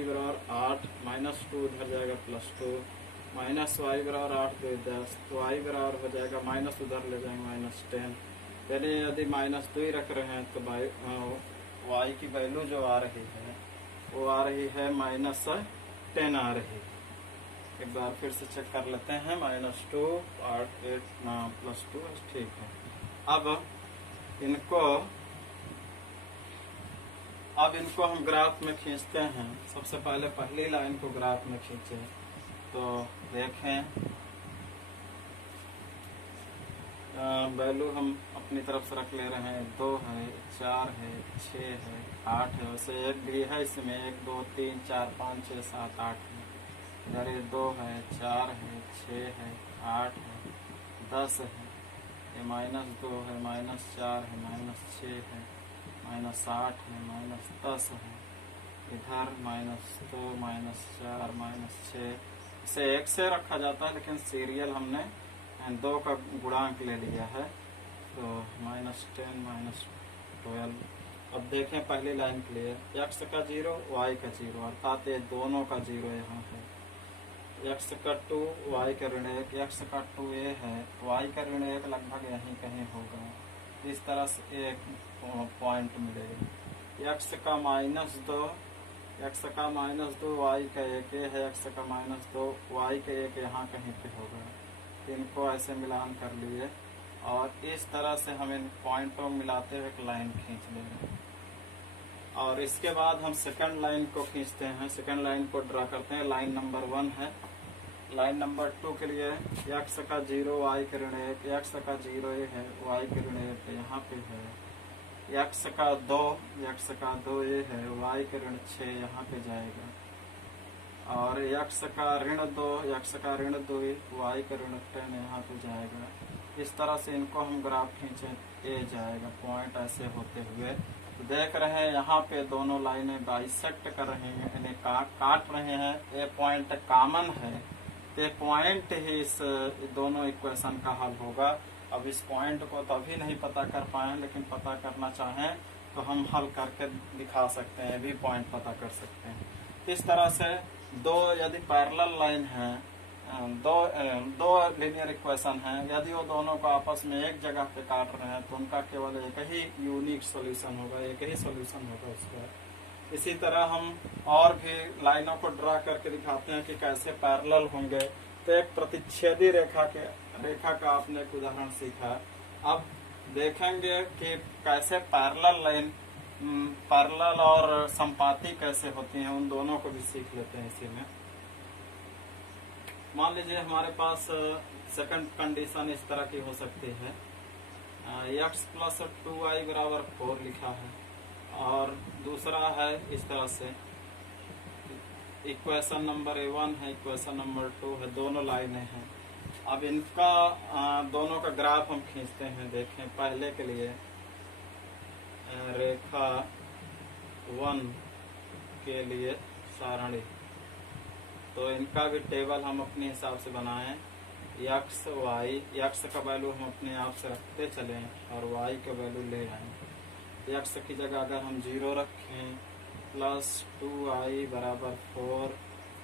बराबर 8, -2 उधर जाएगा +2, -y बराबर 8 2 10, तो y बराबर हो जाएगा माइनस उधर ले जाएंगे -10। यानी यदि -2 रख रहे हैं तो y की वैल्यू जो आ रही है वो आ रही है -10 आ रही है। एक बार फिर से चेक कर लेते हैं, -2 8 8 +2, ठीक है। अब इनको हम ग्राफ में खींचते हैं। सबसे पहले पहली लाइन को ग्राफ में खींचे तो देखें वैल्यू हम अपनी तरफ से रख ले रहे हैं, 2 है, 4 है, 6 है, 8 है। वैसे एक भी है इसमें, 1 2 3 4 5 6 7 8 है। इधर ये 2 है, 4 है, 6 है, 8 है, 10 है, ये -2 है, -4 है, -6 है, -8 है, -10 है, इधर -2 -4 -6। इसे 1 से रखा जाता है, लेकिन सीरियल हमने 2 का गुणांक ले लिया है, तो -10 -12। अब देखें पहली लाइन क्लियर, x का 0 y का 0, अर्थात ये दोनों का 0 यहाँ है। x का 2 y का ऋण 1, x का 2 ये है, y का ऋण 1 लगभग यहीं कहीं होगा। इस तरह से एक पॉइंट मिलेगा। x का -2 x का -2 y का 1 है, x का -2 y का 1 यहाँ कहीं पे होगा। इनको ऐसे मिलान कर लिए और इस तरह से हम इन पॉइंटों मिलाते हुए एक लाइन खींच लेंगे। और इसके बाद हम सेकंड लाइन को खींचते हैं, सेकंड लाइन को ड्रा करते हैं। लाइन नंबर 1 है। लाइन नंबर 2 के लिए x का 0 y का ऋण 1, x का 0 ये है, y का ऋण 1 यहाँ पे है, x का 2 ये है, y का ऋण 6 यहाँ पे जाएगा, और x का ऋण 2 y का ऋण 10 यहाँ पे जाएगा। इस तरह से इनको हम ग्राफ खींचे, ये जाएगा पॉइंट ऐसे होते हुए। तो देख रहे हैं यहाँ पे दोनों लाइनें बाइसेक्ट कर रही हैं, यानी काट रहे हैं। ये पॉइंट कॉमन है, ये पॉइंट ही इस दोनों इक्वेशन का हल होगा। अब इस पॉइंट को तो अभी नहीं पता कर पाए, लेकिन पता करना चाहें तो हम हल करके दिखा सकते हैं, भी पॉइंट पता कर सकते हैं। इस तरह से दो यदि पैरेलल लाइन है, दो लीनियर इक्वेशन है, यदि वो दोनों को आपस में एक जगह पे काट रहे हैं तो उनका केवल एक ही यूनिक सॉल्यूशन होगा, एक ही सॉल्यूशन होगा उसका। इसी तरह हम और भी लाइनों को ड्रा करके दिखाते हैं कि कैसे पैरेलल होंगे। तो एक प्रतिच्छेदी रेखा का आपने एक उदाहरण सीखा। अब देखेंगे कि कैसे पैरेलल लाइन, पैरेलल और संपाती कैसे होती हैं, उन दोनों को भी सीख लेते हैं इसी में। मान लीजिए हमारे पास सेकंड कंडीशन इस तरह की हो सकती है, x प्लस 2y बराबर 4 लिखा है, और दूसरा है इस तरह से, इक्वेशन नंबर 1 है, इक्वेशन नंबर 2 है, दोनों लाइनें हैं। अब इनका दोनों का ग्राफ हम खींचते हैं। देखें, पहले के लिए रेखा 1 के लिए सारणी, तो इनका भी टेबल हम अपने हिसाब से बनाएं। x y, x का वैल्यू हम अपने आप से रखते चलें और y का वैल्यू ले आएं। x की जगह अगर हम 0 रखें प्लस 2i बराबर 4,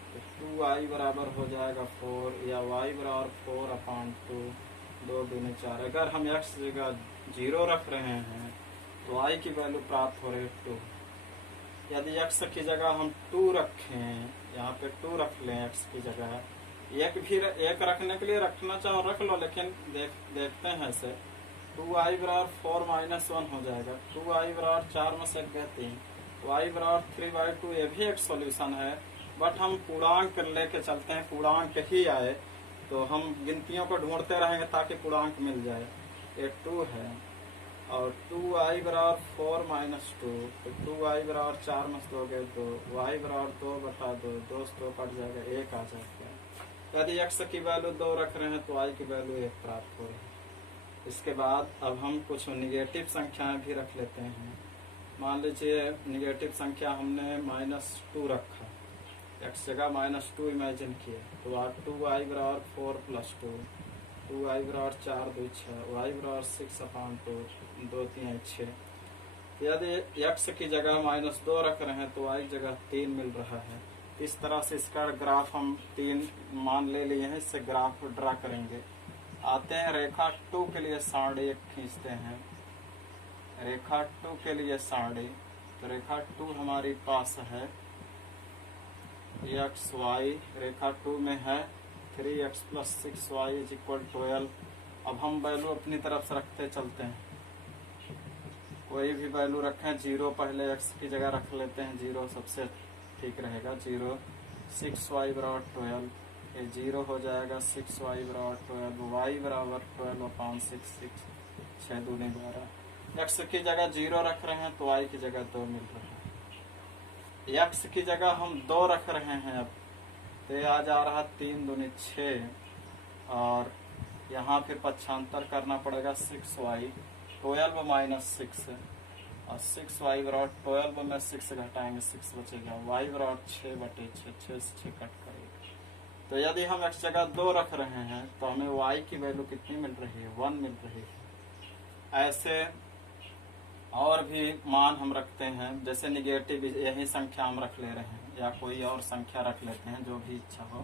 तो 2i बराबर हो जाएगा 4, या y बराबर 4/2, 2 दूनी 4। अगर हम x की जगह 0 रख रहे हैं तो y की वैल्यू प्राप्त हो रही है 2। यदि x की जगह हम 2 रखें, यहाँ पे 2 रख लें x की जगह, एक रखने के लिए रखना चाहो रख लो, लेकिन देखते हैं ऐसे, 2i बराबर 4 - 1 हो जाएगा, 2i बराबर 4 में से 1 गए 3, y बराबर 3/2, ये भी एक सॉल्यूशन है। बट हम पूर्णांक लेके चलते हैं, पूर्णांक ही आए तो हम गिनतियों को ढूंढते रहेंगे ताकि पूर्णांक मिल जाए। ये 2 है, और 2i बराबर 4 - 2, तो 2i बराबर 4 में से 2 गए 2, y बराबर 2/2, 2 से 2 कट जाएगा, 1 आ जाएगा। यदि x की वैल्यू 2 रख रहे हैं तो y की वैल्यू 1 प्राप्त हो रही है। इसके बाद अब हम कुछ निगेटिव संख्याएं भी रख लेते हैं। मान लीजिए निगेटिव संख्या हमने -2 रखा, x जगह -2 इमेजिन किए, तो 2i बराबर 4 + 2, 2i बराबर 4 2 6, y बराबर 6/2, 2 3 6। यदि x की जगह -2 रख रहे हैं तो y की जगह 3 मिल रहा है। इस तरह से इसका ग्राफ हम 3 मान ले लिए हैं, इससे ग्राफ ड्रा करेंगे। आते हैं रेखा 2 के लिए सारणी एक खींचते हैं। रेखा 2 के लिए सारणी, तो रेखा 2 हमारी पास है x y, रेखा 2 में है 3x + 6y = 12। अब हम वैल्यू अपनी तरफ से रखते चलते हैं, कोई भी वैल्यू रखें, 0 पहले x की जगह रख लेते हैं, 0 सबसे ठीक रहेगा। 0, 6y बराबर 12, ये 0 हो जाएगा, 6y बराबर 12, y बराबर 12/6, 6 दूनी 12। x की जगह 0 रख रहे हैं तो y की जगह 2 मिल रहा है। x की जगह हम 2 रख रहे हैं, अब तो ये आ जा रहा 3 दूनी 6, और यहाँ फिर पक्षांतर करना पड़ेगा, 6y 12 - 6, और 6y बराबर 12 में 6 घटाएंगे, 6 बचेगा, y बराबर 6/6, 6 से 6 कट करेगा। तो यदि हम x जगह 2 रख रहे हैं तो हमें y की वैल्यू कितनी मिल रही है, 1 मिल रही है। ऐसे और भी मान हम रखते हैं, जैसे निगेटिव यही संख्या हम रख ले रहे हैं, या कोई और संख्या रख लेते हैं, जो भी इच्छा हो।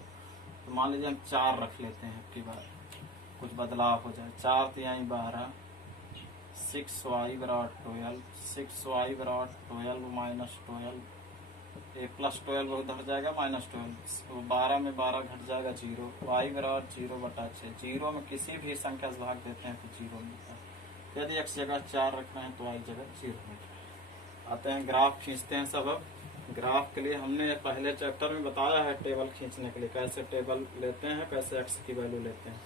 तो मान लीजिए हम 4 रख लेते हैं, आपकी बार कुछ बदलाव हो जाए, 4 3 12, 6y बराबर 12, 6y बराबर 12 - 12, ए प्लस 12 उधर जाएगा, -12, तो 12 में 12 घट जाएगा 0, y बराबर 0/6। 0 में किसी भी संख्या से भाग देते हैं तो 0 मिलता है। यदि x जगह 4 रख रहे हैं तो y जगह 0 मिल रहा है। आते हैं ग्राफ खींचते हैं सब। अब ग्राफ के लिए हमने पहले चैप्टर में बताया है टेबल खींचने के लिए कैसे टेबल लेते हैं, कैसे x की वैल्यू लेते हैं।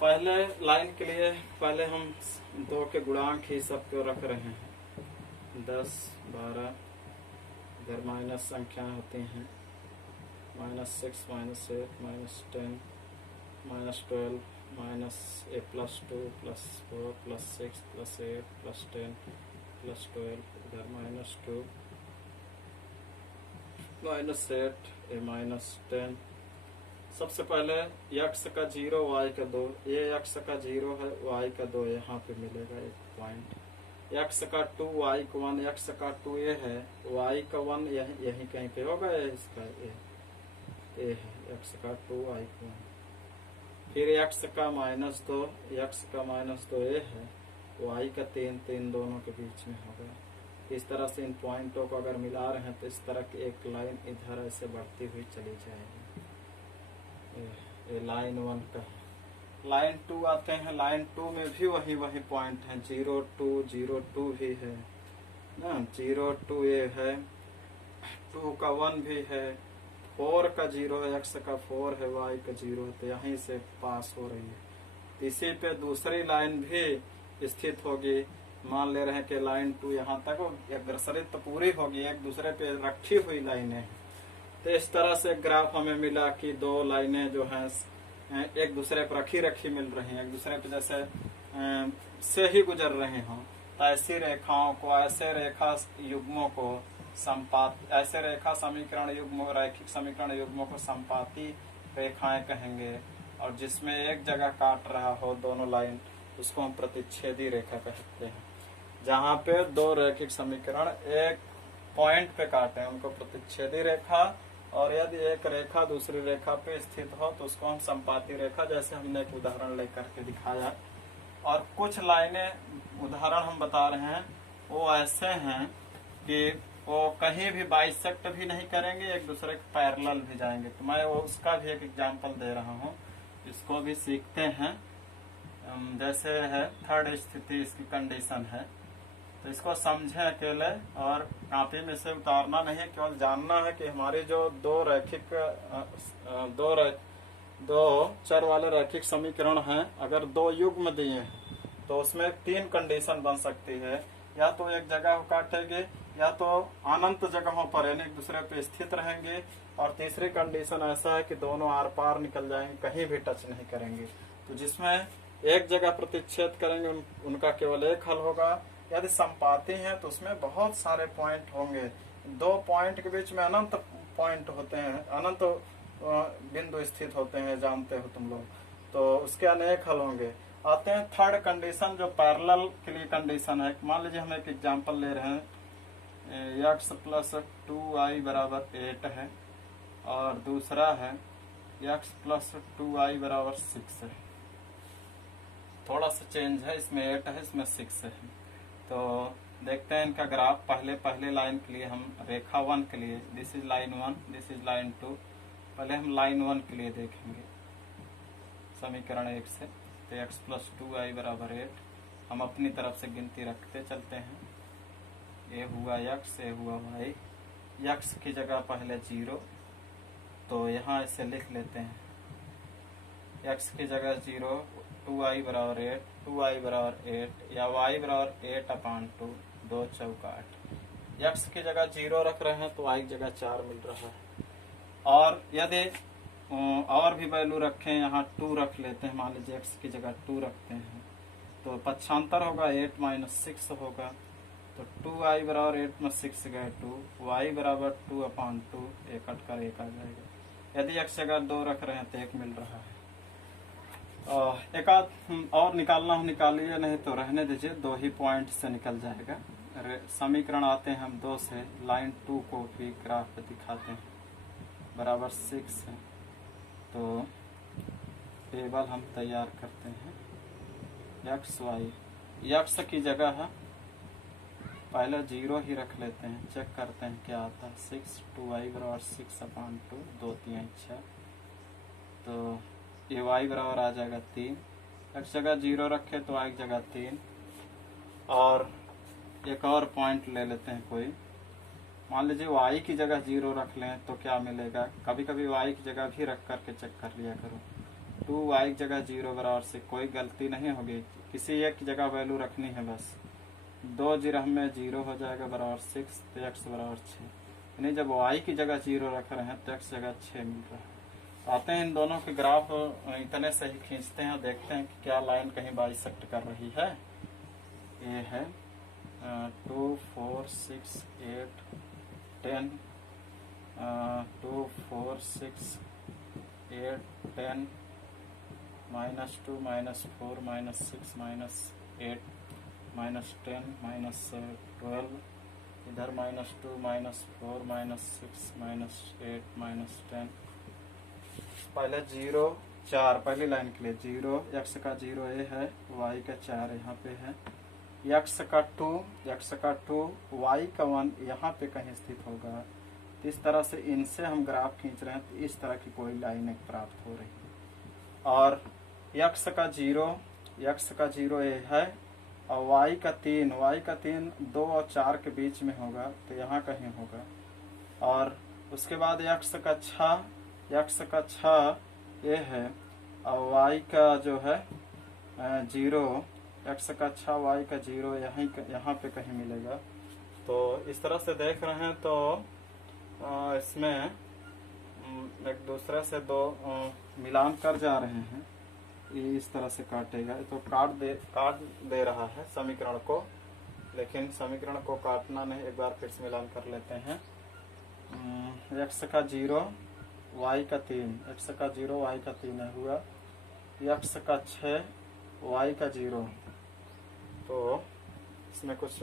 पहले लाइन के लिए पहले हम 2 के गुणांक ही सबको रख रहे हैं, 10 12, इधर माइनस संख्याएं होती हैं, -6 -8 -10 -12 -a +2 +4 +6 +8 +10 +12, इधर -2 -8 a -10। सबसे पहले x का 0 y का 2, ये x का 0 है, y का 2 यहाँ पे मिलेगा एक पॉइंट। x का 2 y का 1, x का 2 ये है, y का 1 यहीं कहीं पे होगा, ये इसका ये है, x का 2 y का 1। फिर x का -2, x का -2 ये है, y का 3 3 दोनों के बीच में होगा। इस तरह से इन पॉइंटों को अगर मिला रहे हैं तो इस तरह की एक लाइन इधर ऐसे बढ़ती हुई चली जाएगी। ये लाइन 1 का। लाइन 2 आते हैं, लाइन 2 में भी वही पॉइंट है, 0 2 0 2 भी है ना, 0 2 ये है, 2 का 1 भी है, 4 का 0 है, x का 4 है, y का 0 है, तो यहीं से पास हो रही है। इसी पे दूसरी लाइन भी स्थित होगी। मान ले रहे हैं कि लाइन 2 यहाँ तक अग्रसरित तो पूरी होगी, एक दूसरे पे रखी हुई लाइनें हैं। तो इस तरह से ग्राफ हमें मिला कि दो लाइनें जो हैं एक दूसरे पर रखी मिल रही हैं, एक दूसरे पे जैसे से ही गुजर रहे हों। तो ऐसी रेखाओं को, ऐसे रेखा युग्मों को ऐसे रेखा समीकरण युग्मों, रैखिक समीकरण युग्मों को संपाती रेखाएं कहेंगे। और जिसमें एक जगह काट रहा हो दोनों लाइन, उसको हम प्रतिच्छेदी रेखा कहते हैं। जहाँ पे दो रैखिक समीकरण एक पॉइंट पे काटे उनको प्रतिच्छेदी रेखा, और यदि एक रेखा दूसरी रेखा पे स्थित हो तो उसको हम संपाती रेखा, जैसे हमने एक उदाहरण लेकर के दिखाया। और कुछ लाइनें उदाहरण हम बता रहे हैं वो ऐसे हैं कि वो कहीं भी बाइसेक्ट भी नहीं करेंगे, एक दूसरे के पैरेलल भी जाएंगे। तो मैं वो उसका भी एक एग्जांपल दे रहा हूँ, इसको भी सीखते हैं। जैसे है थर्ड स्थिति, इसकी कंडीशन है, तो इसको समझें अकेले और कॉपी में से उतारना नहीं है, केवल जानना है कि हमारे जो दो रैखिक दो चर वाले रैखिक समीकरण हैं, अगर दो युग्म दिए हैं तो उसमें 3 कंडीशन बन सकती है। या तो एक जगह काटेंगे, या तो अनंत जगहों पर यानी एक दूसरे पे स्थित रहेंगे, और तीसरी कंडीशन ऐसा है कि दोनों आर पार निकल जाएंगे, कहीं भी टच नहीं करेंगे। तो जिसमें एक जगह प्रतिच्छेद करेंगे उनका केवल एक हल होगा। यदि संपाती है तो उसमें बहुत सारे पॉइंट होंगे, 2 पॉइंट के बीच में अनंत पॉइंट होते हैं, अनंत बिंदु स्थित होते हैं, जानते हो तुम लोग, तो उसके अनेक हल होंगे। आते हैं थर्ड कंडीशन जो पैरेलल के लिए कंडीशन है। मान लीजिए हम एक एग्जांपल ले रहे हैं, x प्लस 2y बराबर 8 है, और दूसरा है x प्लस 2y बराबर 6 है। थोड़ा सा चेंज है, इसमें 8 है, इसमें 6 है। तो देखते हैं इनका ग्राफ। पहले लाइन के लिए हम रेखा 1 के लिए, this is line 1, this is line 2, पहले हम लाइन 1 के लिए देखेंगे समीकरण 1 से। तो x प्लस 2y बराबर 8, हम अपनी तरफ से गिनती रखते चलते हैं। ये हुआ x, ये हुआ y। x की जगह पहले 0, तो यहाँ इसे लिख लेते हैं, x की जगह 0, 2y बराबर 8, 2y बराबर 8 या y बराबर 8/2, 2 चौका 8। x की जगह 0 रख रहे हैं तो y की जगह 4 मिल रहा है। और यदि और भी वैल्यू रखें, यहाँ 2 रख लेते हैं, मान लीजिए x की जगह 2 रखते हैं, तो पक्षांतर होगा 8 - 6 होगा। तो 2y बराबर 8 में 6 गए 2, y बराबर 2/2, 1 कटकर 1 आ जाएगा। यदि x जगह 2 रख रहे हैं तो 1 मिल रहा है। एक आध और निकालना हो निकालिए, नहीं तो रहने दीजिए, 2 ही पॉइंट से निकल जाएगा। समीकरण आते हैं हम 2 से, लाइन 2 को भी ग्राफ पे दिखाते हैं, बराबर 6 है। तो टेबल हम तैयार करते हैं, x y, x की जगह है पहले 0 ही रख लेते हैं, चेक करते हैं क्या आता है। 6, 2y बराबर 6/2, 2 3 6, तो ये y बराबर आ जाएगा 3। x जगह 0 रखे तो y की जगह 3। और एक और पॉइंट ले लेते हैं कोई, मान लीजिए y की जगह 0 रख लें तो क्या मिलेगा। कभी कभी y की जगह भी रख करके चेक कर लिया करो। 2y की जगह 0 बराबर से कोई गलती नहीं होगी, किसी एक की जगह वैल्यू रखनी है बस। 2 0 में 0 हो जाएगा बराबर 6, तो x बराबर 6। यानी जब y की जगह 0 रख रहे हैं तो x जगह 6 मिल रहा है। आते हैं इन दोनों के ग्राफ इतने से ही खींचते हैं, देखते हैं कि क्या लाइन कहीं बाइसेक्ट कर रही है। ये है 2 4 6 8 10, 2 4 6 8 10, -2 -4 -6 -8 -10 -12, इधर -2 -4 -6 -8 -10। पहले 0 4, पहली लाइन के लिए 0, x का 0 ये है, y का 4 यहाँ पे है, x का 2 y का 1 यहाँ पे कहीं स्थित होगा। तो इस तरह से इनसे हम ग्राफ खींच रहे हैं तो इस तरह की कोई लाइन एक प्राप्त हो रही है। और x का 0 ये है और y का 3 2 और 4 के बीच में होगा तो यहाँ कहीं होगा। और उसके बाद x का 6 ये है और y का जो है 0, x का 6 y का 0 यहाँ पे कहीं मिलेगा। तो इस तरह से देख रहे हैं तो इसमें एक दूसरे से दो मिलान कर जा रहे हैं। ये इस तरह से काटेगा तो काट दे रहा है समीकरण को, लेकिन समीकरण को काटना नहीं, एक बार फिर से मिलान कर लेते हैं। x का 0 y का 3, x का 0 y का 3 है हुआ, x का 6 y का 0। तो इसमें कुछ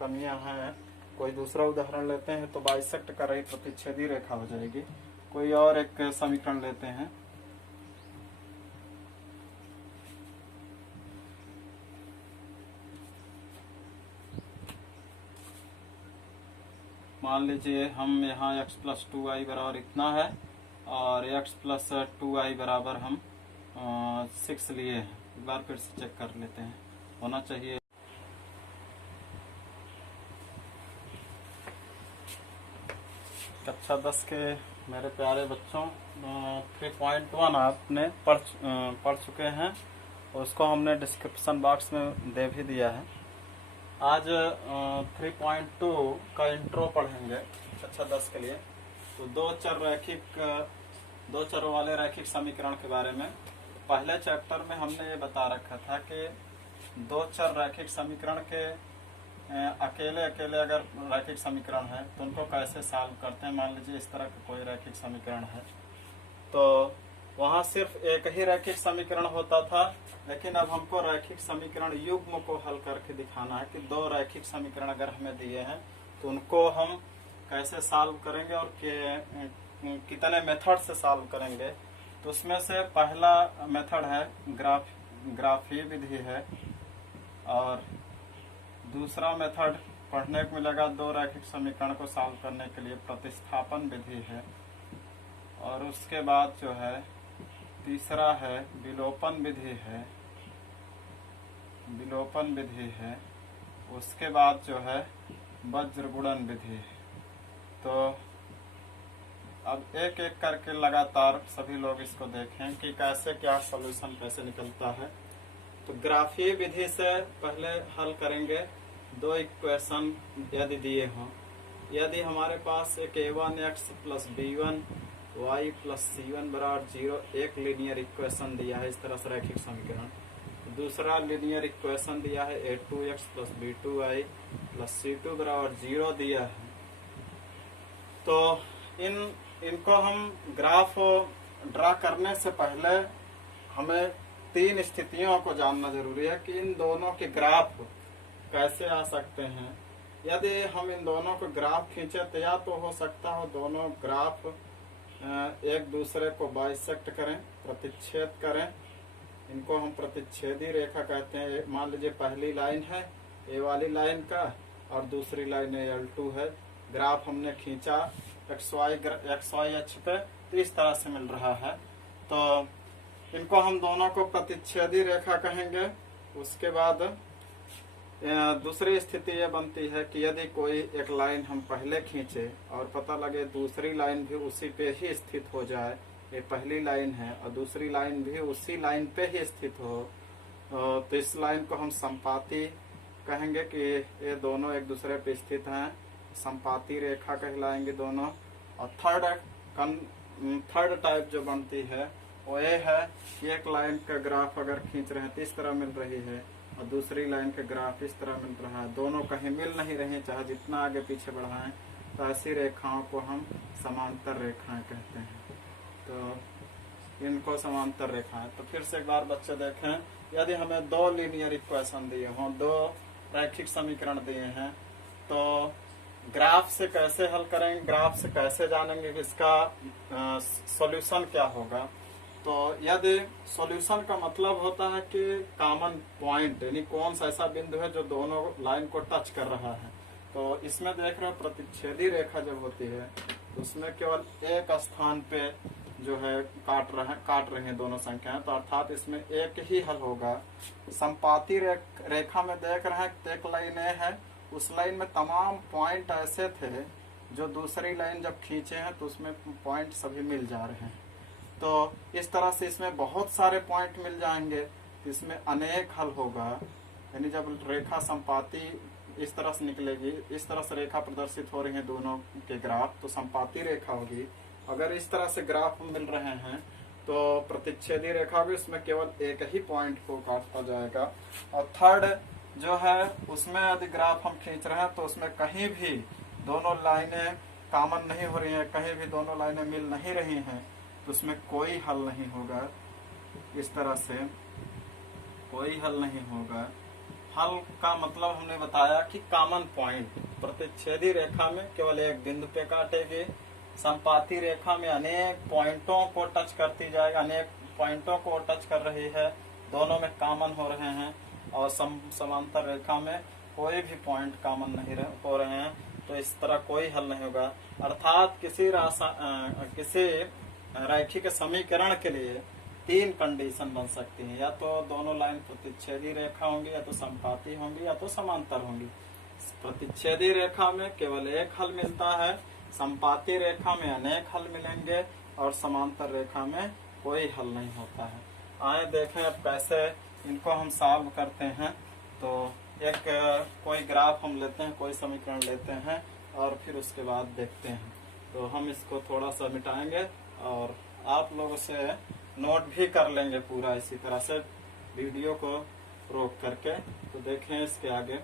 कमियां हैं। कोई दूसरा उदाहरण लेते हैं तो बाइसेक्ट कर रही प्रतिच्छेदी रेखा हो जाएगी। कोई और एक समीकरण लेते हैं। मान लीजिए हम यहाँ x प्लस 2y बराबर इतना है और x प्लस 2y बराबर हम 6 लिए हैं। एक बार फिर से चेक कर लेते हैं, होना चाहिए। कक्षा 10 के मेरे प्यारे बच्चों 3.1 आपने पढ़ चुके हैं, उसको हमने डिस्क्रिप्शन बॉक्स में दे भी दिया है। आज 3.2 का इंट्रो पढ़ेंगे कक्षा 10 के लिए। तो दो चर वाले रैखिक समीकरण के बारे में पहले चैप्टर में हमने ये बता रखा था कि दो चर रैखिक समीकरण के अकेले अगर रैखिक समीकरण है तो उनको कैसे सॉल्व करते हैं। मान लीजिए इस तरह का कोई रैखिक समीकरण है तो वहाँ सिर्फ एक ही रैखिक समीकरण होता था, लेकिन अब हमको रैखिक समीकरण युग्म को हल करके दिखाना है कि दो रैखिक समीकरण अगर हमें दिए हैं तो उनको हम कैसे सॉल्व करेंगे और कितने मेथड से सॉल्व करेंगे। तो उसमें से पहला मेथड है ग्राफीय विधि है, और दूसरा मेथड पढ़ने को मिलेगा दो रैखिक समीकरण को सॉल्व करने के लिए प्रतिस्थापन विधि है, और उसके बाद जो है तीसरा है विलोपन विधि है, उसके बाद जो है वज्रगुणन विधि है। तो अब एक एक करके लगातार सभी लोग इसको देखें कि कैसे क्या सॉल्यूशन कैसे निकलता है। तो ग्राफीय विधि से पहले हल करेंगे। दो इक्वेशन यदि दिए हों, यदि हमारे पास एक a1x plus b1 y plus c1 बराबर 0 एक लीनियर इक्वेशन दिया है, इस तरह से रैखिक समीकरण। दूसरा लीनियर इक्वेशन दिया है a2x plus b2y plus c2 बराबर 0 दिया है। तो इनको हम ग्राफ ड्रा करने से पहले हमें तीन स्थितियों को जानना जरूरी है कि इन दोनों के ग्राफ कैसे आ सकते हैं। यदि हम इन दोनों को ग्राफ खींचे तो या तो हो सकता हो दोनों ग्राफ एक दूसरे को बाइसेक्ट करें, प्रतिच्छेद करें। इनको हम प्रतिच्छेदी रेखा कहते हैं। मान लीजिए पहली लाइन है ए वाली लाइन का और दूसरी लाइन L2 है। ग्राफ हमने खींचा XY अक्ष पे, तो इस तरह से मिल रहा है। तो इनको हम दोनों को प्रतिच्छेदी रेखा कहेंगे। उसके बाद दूसरी स्थिति ये बनती है कि यदि कोई एक लाइन हम पहले खींचे और पता लगे दूसरी लाइन भी उसी पे ही स्थित हो जाए, ये पहली लाइन है और दूसरी लाइन भी उसी लाइन पे ही स्थित हो, तो इस लाइन को हम संपाती कहेंगे कि ये दोनों एक दूसरे पे स्थित हैं, संपाती रेखा कहलाएंगे दोनों। और थर्ड टाइप जो बनती है वो ये है कि एक लाइन का ग्राफ अगर खींच रहे हैं तो इस तरह मिल रही है और दूसरी लाइन का ग्राफ इस तरह मिल रहा है, दोनों कहीं मिल नहीं रहे, चाहे जितना आगे पीछे बढ़ाएं। तो ऐसी रेखाओं को हम समांतर रेखाएं कहते हैं। तो इनको समांतर रेखाएं। तो फिर से एक बार बच्चे देखें, यदि हमें दो लीनियर इक्वेशन दिए हों, दो रैखिक समीकरण दिए हैं, तो ग्राफ से कैसे हल करेंगे, ग्राफ से कैसे जानेंगे कि इसका सॉल्यूशन क्या होगा। तो यदि सॉल्यूशन का मतलब होता है कि कॉमन पॉइंट, यानी कौन सा ऐसा बिंदु है जो दोनों लाइन को टच कर रहा है। तो इसमें देख रहे हो प्रतिच्छेदी रेखा जब होती है तो उसमें केवल एक स्थान पे जो है काट रहे हैं दोनों संख्याएं, तो अर्थात इसमें एक ही हल होगा। संपाती रेखा में देख रहे हैं एक लाइन है, उस लाइन में तमाम पॉइंट ऐसे थे जो दूसरी लाइन जब खींचे हैं तो उसमें पॉइंट सभी मिल जा रहे हैं। तो इस तरह से इसमें बहुत सारे पॉइंट मिल जाएंगे, तो इसमें अनेक हल होगा। यानी जब रेखा संपाती इस तरह से निकलेगी, इस तरह से रेखा प्रदर्शित हो रही है दोनों के ग्राफ, तो संपाती रेखा होगी। अगर इस तरह से ग्राफ मिल रहे हैं तो प्रतिच्छेदी रेखा होगी, उसमें केवल एक ही पॉइंट को काटा जाएगा। और थर्ड जो है उसमें यदि ग्राफ हम खींच रहे हैं तो उसमें कहीं भी दोनों लाइनें कॉमन नहीं हो रही हैं, कहीं भी दोनों लाइनें मिल नहीं रही हैं, तो उसमें कोई हल नहीं होगा। इस तरह से कोई हल नहीं होगा। हल का मतलब हमने बताया कि कॉमन पॉइंट प्रतिच्छेदी रेखा में केवल एक बिंदु पे काटेगी, संपाती रेखा में अनेक पॉइंटों को टच करती जाएगी, अनेक पॉइंटों को टच कर रही है, दोनों में कॉमन हो रहे हैं। और समांतर रेखा में कोई भी पॉइंट कॉमन नहीं हो रहे हैं, तो इस तरह कोई हल नहीं होगा। अर्थात किसी रैखिक समीकरण के लिए तीन कंडीशन बन सकती हैं, या तो दोनों लाइन प्रतिच्छेदी रेखा होंगी, या तो संपाती होंगी, या तो समांतर होंगी। प्रतिच्छेदी रेखा में केवल एक हल मिलता है, संपाती रेखा में अनेक हल मिलेंगे, और समांतर रेखा में कोई हल नहीं होता है। आए देखें अब कैसे इनको हम सॉल्व करते हैं। तो एक कोई ग्राफ हम लेते हैं, कोई समीकरण लेते हैं, और फिर उसके बाद देखते हैं। तो हम इसको थोड़ा सा मिटाएंगे और आप लोगों से नोट भी कर लेंगे पूरा इसी तरह से वीडियो को रोक करके। तो देखें इसके आगे।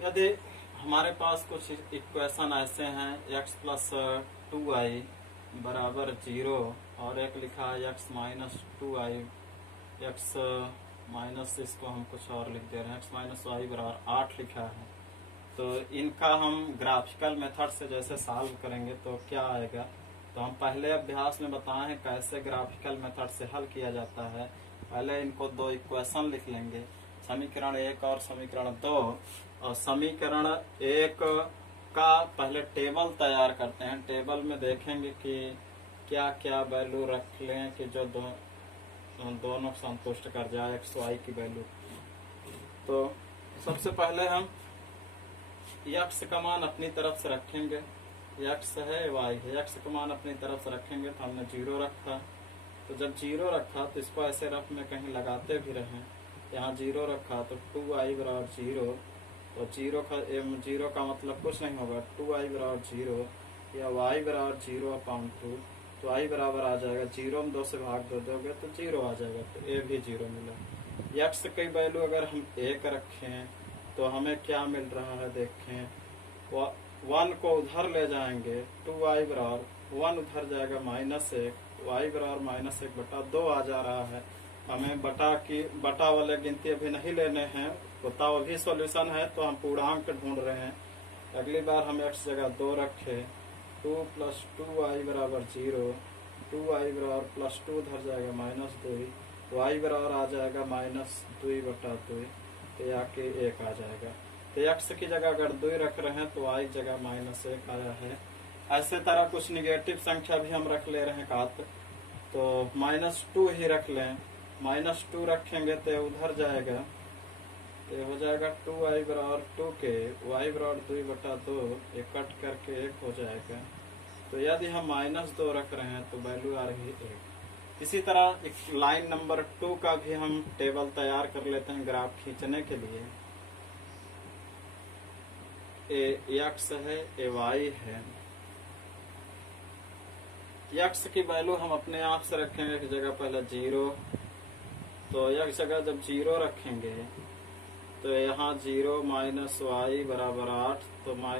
यदि हमारे पास कुछ इक्वेशन ऐसे हैं, x प्लस 2i बराबर 0, और एक लिखा है x minus 2i, x minus, इसको हम कुछ और लिख दे रहे हैं, x माइनस वाई बराबर 8 लिखा है। तो इनका हम ग्राफिकल मेथड से जैसे सॉल्व करेंगे तो क्या आएगा। तो हम पहले अभ्यास में बताए हैं कैसे ग्राफिकल मेथड से हल किया जाता है। पहले इनको दो इक्वेशन लिख लेंगे, समीकरण 1 और समीकरण 2। और समीकरण 1 का पहले टेबल तैयार करते हैं। टेबल में देखेंगे कि क्या क्या वैल्यू रख लें कि जो दोनों संतुष्ट कर जाए एक्स वाई की वैल्यू। तो सबसे पहले हम एक्स का मान अपनी तरफ से रखेंगे, एक्स है वाई है, एक्स का मान अपनी तरफ से रखेंगे। तो हमने 0 रखा, तो जब 0 रखा तो इसको ऐसे रफ में कहीं लगाते भी रहें। यहाँ 0 रखा तो 2i बराबर 0, तो 0 का मतलब कुछ नहीं होगा, 2i बराबर 0 या y बराबर 0/2। तो i बराबर आ जाएगा 0 में 2 से भाग दोगे तो 0 आ जाएगा, तो a भी 0 मिला। x की वैल्यू अगर हम 1 रखें तो हमें क्या मिल रहा है देखें, 1 को उधर ले जाएंगे, 2i बराबर 1 उधर जाएगा -1, y बराबर -1/2 आ जा रहा है। हमें बटा वाले गिनती अभी नहीं लेने हैं, होता वो भी सॉल्यूशन है, तो हम पूर्णांक ढूंढ रहे हैं। अगली बार हम x जगह 2 रखे, 2 + 2i बराबर 0, 2i बराबर +2 उधर जाएगा -2, y बराबर आ जाएगा -2/2, तो आके 1 आ जाएगा। तो x की जगह अगर 2 रख रहे हैं तो y जगह -1 आया है। ऐसे तरह कुछ निगेटिव संख्या भी हम रख ले रहे हैं कात, तो -2 ही रख लें। -2 रखेंगे तो उधर जाएगा, तो हो जाएगा 2i बराबर 2 के y बराबर 2/2, ये कट करके 1 हो जाएगा। तो यदि हम -2 रख रहे हैं तो वैल्यू आ रही है 1। इसी तरह एक लाइन नंबर 2 का भी हम टेबल तैयार कर लेते हैं ग्राफ खींचने के लिए। ए एक्स है, ए वाई है। एक्स की वैल्यू हम अपने आप से रखेंगे कि जगह पहले 0, तो एक जगह जब 0 रखेंगे तो यहाँ 0 -y बराबर 8, तो -y